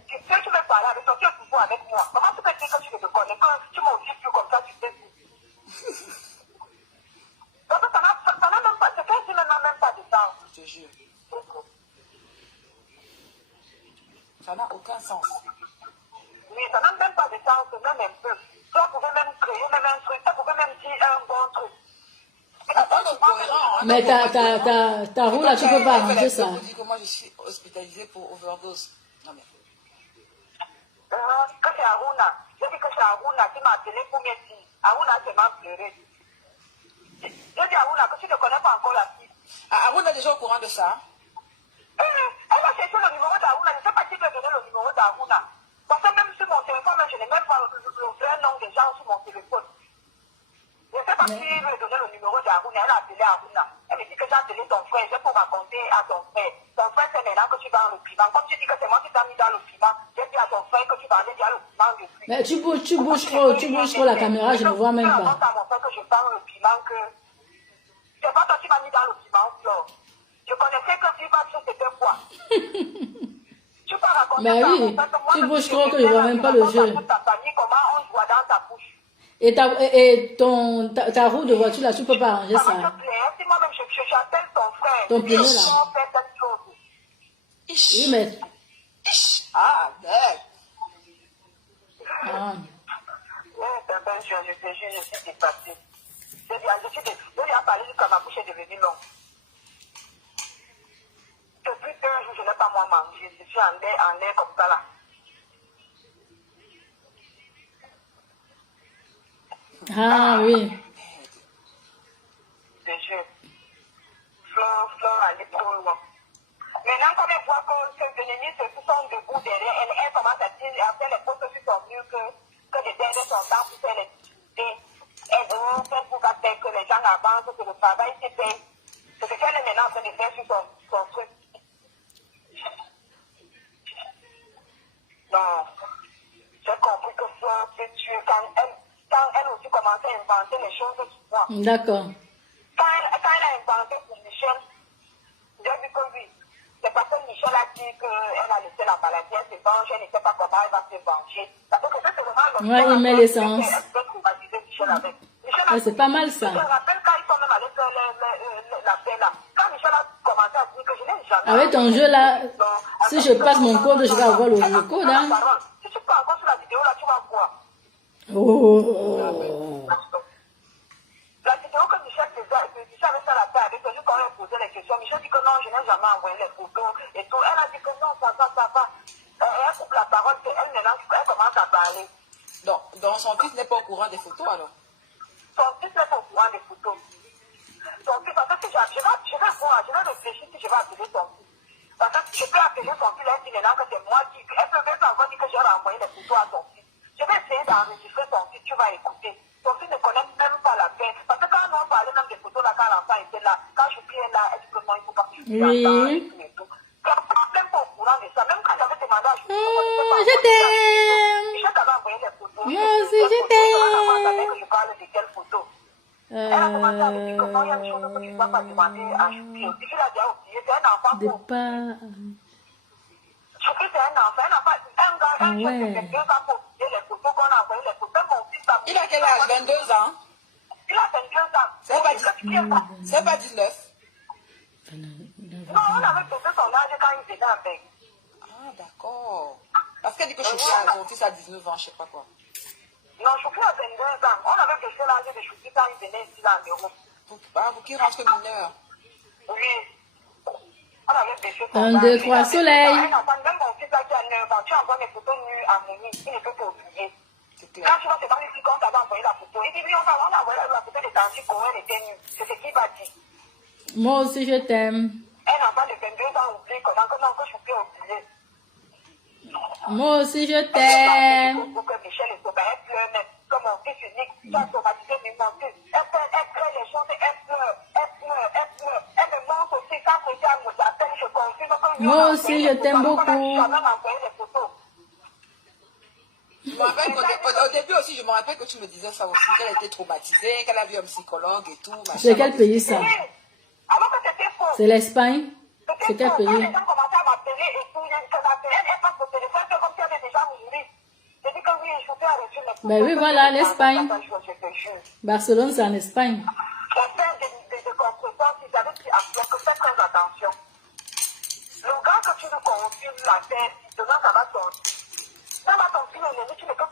Si tu veux parler avec toi, tu es toujours avec moi. Comment tu peux dire que tu ne me connais, que tu m'en dis plus comme ça, tu sais tout. Donc, ça n'a même pas, c'est qu'un qui n'a même pas de sens. Je te jure. Ça n'a aucun sens. Oui, ça n'a même pas de sens, même un peu. Toi, vous pouvez même créer même un truc, ça pouvez même dire un bon truc. Mais ta roue là, tu peux pas arranger ça. Je dis que moi je suis hospitalisée pour overdose. Non mais. Que c'est Aruna. J'ai dit que c'est Aruna qui m'a appelé pour me dire. Aruna seulement pleuré. Je dis à Aruna que tu ne connais pas encore la fille. Aruna est déjà au courant de ça. Elle a cherché le numéro d'Aruna. Je ne sais pas qui peut donner le numéro d'Aruna. Parce que même sur mon téléphone, je n'ai même pas le vrai nom des gens sur mon téléphone. Je ne sais pas qui veut donner le numéro d'Aruna. Elle a appelé Aruna. Elle me dit que j'ai appelé ton frère. C'est pour raconter à ton frère. Ton frère, c'est maintenant que tu vas dans le piment. Comme tu dis que c'est moi qui t'ai mis dans le piment, j'ai dit à ton frère que tu vas aller dans le piment depuis. Mais tu bouges trop la caméra, je ne vois même pas. Je raconte à mon frère que je parle le piment, que c'est pas toi qui m'as mis dans le piment, Flore. Je connaissais que tu vas sur c'était quoi. Tu peux raconter Mais ça à oui, mon frère que moi, tu bouges trop que je ne vois même pas le jeu. Ta famille, comment on voit dans ta bouche. Et ta roue de voiture là, tu peux pas arranger Ça va ça. te plaire. Si moi-même j'appelle ton frère, Ton pneu, là. on fait cette chose. Oui, mais... Ah, merde. Ah. Je te jure, je suis dépassée. Je lui ai parlé quand ma bouche est devenue longue. Depuis 2 jours, je n'ai pas moins mangé. Je suis en l'air comme ça là. Ah oui. Je jure. Flore allait trop loin. Maintenant, quand elle voit que ces ennemis se sont debout derrière elle, elle commence à faire les postes sur son mur que les derrière son temps pour faire les activités. Elle fait pour que les gens avancent, que le travail se paye. C'est ce qu'elle est maintenant en train de faire sur son truc. Non. J'ai compris que Flore peut tuer quand elle aussi commençait à inventer les choses sur moi. D'accord. Quand elle a inventé pour Michel, j'ai vu que oui, c'est parce que Michel a dit qu'elle a laissé la maladie, elle se venge, elle ne sait pas comment elle va se venger. Parce que c'est vraiment Ouais, il met l'essence. Elle peut traumatiser Michel avec. Ouais, c'est pas mal ça. Je me rappelle quand ils sont même allés faire la paix là. Quand Michel a commencé à dire que je n'ai jamais. Avec ton jeu là, si je passe mon code, je vais avoir le code. Hein. Si tu peux encore sur la vidéo là, tu vas voir. Oh. La vidéo que Michel avait fait la paix avec lui, quand elle posait les questions, Michel dit que non, je n'ai jamais envoyé les photos et tout. Elle a dit que non, ça va. Elle coupe la parole, elle commence à parler. Donc son fils n'est pas au courant des photos alors? Son fils n'est pas au courant des photos. Son fils, parce que je vais voir, je vais réfléchir si je vais appeler son fils. Parce que je peux appeler son fils, elle dit maintenant que c'est moi qui. Elle peut même encore dire que j'ai renvoyé les photos à son fils. Je vais essayer d'enregistrer son fils, tu vas écouter. Son fils ne connaît même pas la paix. Parce que quand on parlait même des photos là, quand l'enfant était là, quand je suis là, elle dit que non, il ne faut pas que je sois là et tout. Quand même pas au courant de ça, même quand j'avais demandé à Julie, Je t'aime. je t'avais envoyé les photos. Moi aussi, je t'aime. Je parle de quelles photos. Elle a commencé à me dire que non, il y a des choses que tu ne vas pas demander à Julie. Julie l'a déjà oublié, c'est un enfant De pour. pas. Julie, c'est un enfant, un gars Ah ouais. Il a quel âge? 22 ans? Il a 22 ans. C'est pas 19. Non, on avait posé son âge quand il venait avec. Ah, d'accord. Parce qu'elle dit que Choupi a son fils à 19 ans, je sais pas quoi. Non, Choupi a 22 ans. On avait baissé l'âge de Choupi quand il venait ici dans l'Europe. Pour qui rentre mineur? Oui. On avait baissé son 1, âge. 2, 3, soleil. Même mon fils qui a 9 ans, tu envoies mes photos nues à Moni, il ne peut pas oublier. C'est clair. Quand tu vas te demander si quand tu avais envoyé la photo, il dit oui, on a envoyé la photo de Tanti Cohen était nue. C'est ce qu'il va dire. Moi aussi, je t'aime. Un enfant de 22 ans oublie comment que je peux oublier. Moi aussi, je t'aime. Pour que Michel et Soba, elle pleure même. Comme mon fils unique, tu as traumatisé mes mentis. Elle pleure les choses, elle pleure. Elle me montre aussi quand je suis à mon appel, je confirme que Moi aussi, je t'aime beaucoup. Je même envoyé les photos. Je me rappelle au début aussi, je me rappelle que tu me disais ça aussi, qu'elle était traumatisée, qu'elle a vu un psychologue et tout. C'est quel pays ça? Oui. Alors que c'était faux. C'est l'Espagne? C'est quel Quand pays? les gens commençaient à m'appeler et tout, elle passe au téléphone, c'est comme si elle avait déjà mouru. J'ai dit que oui, je peux arrêter les photos. Ben oui, voilà, l'Espagne. Je te jure. Barcelone, c'est en Espagne. On fait des constructeurs qui avaient dit à que faites très attention. Le gars que tu nous confies la terre, demain ça va sortir. Ça va sortir, tu ne peux pas.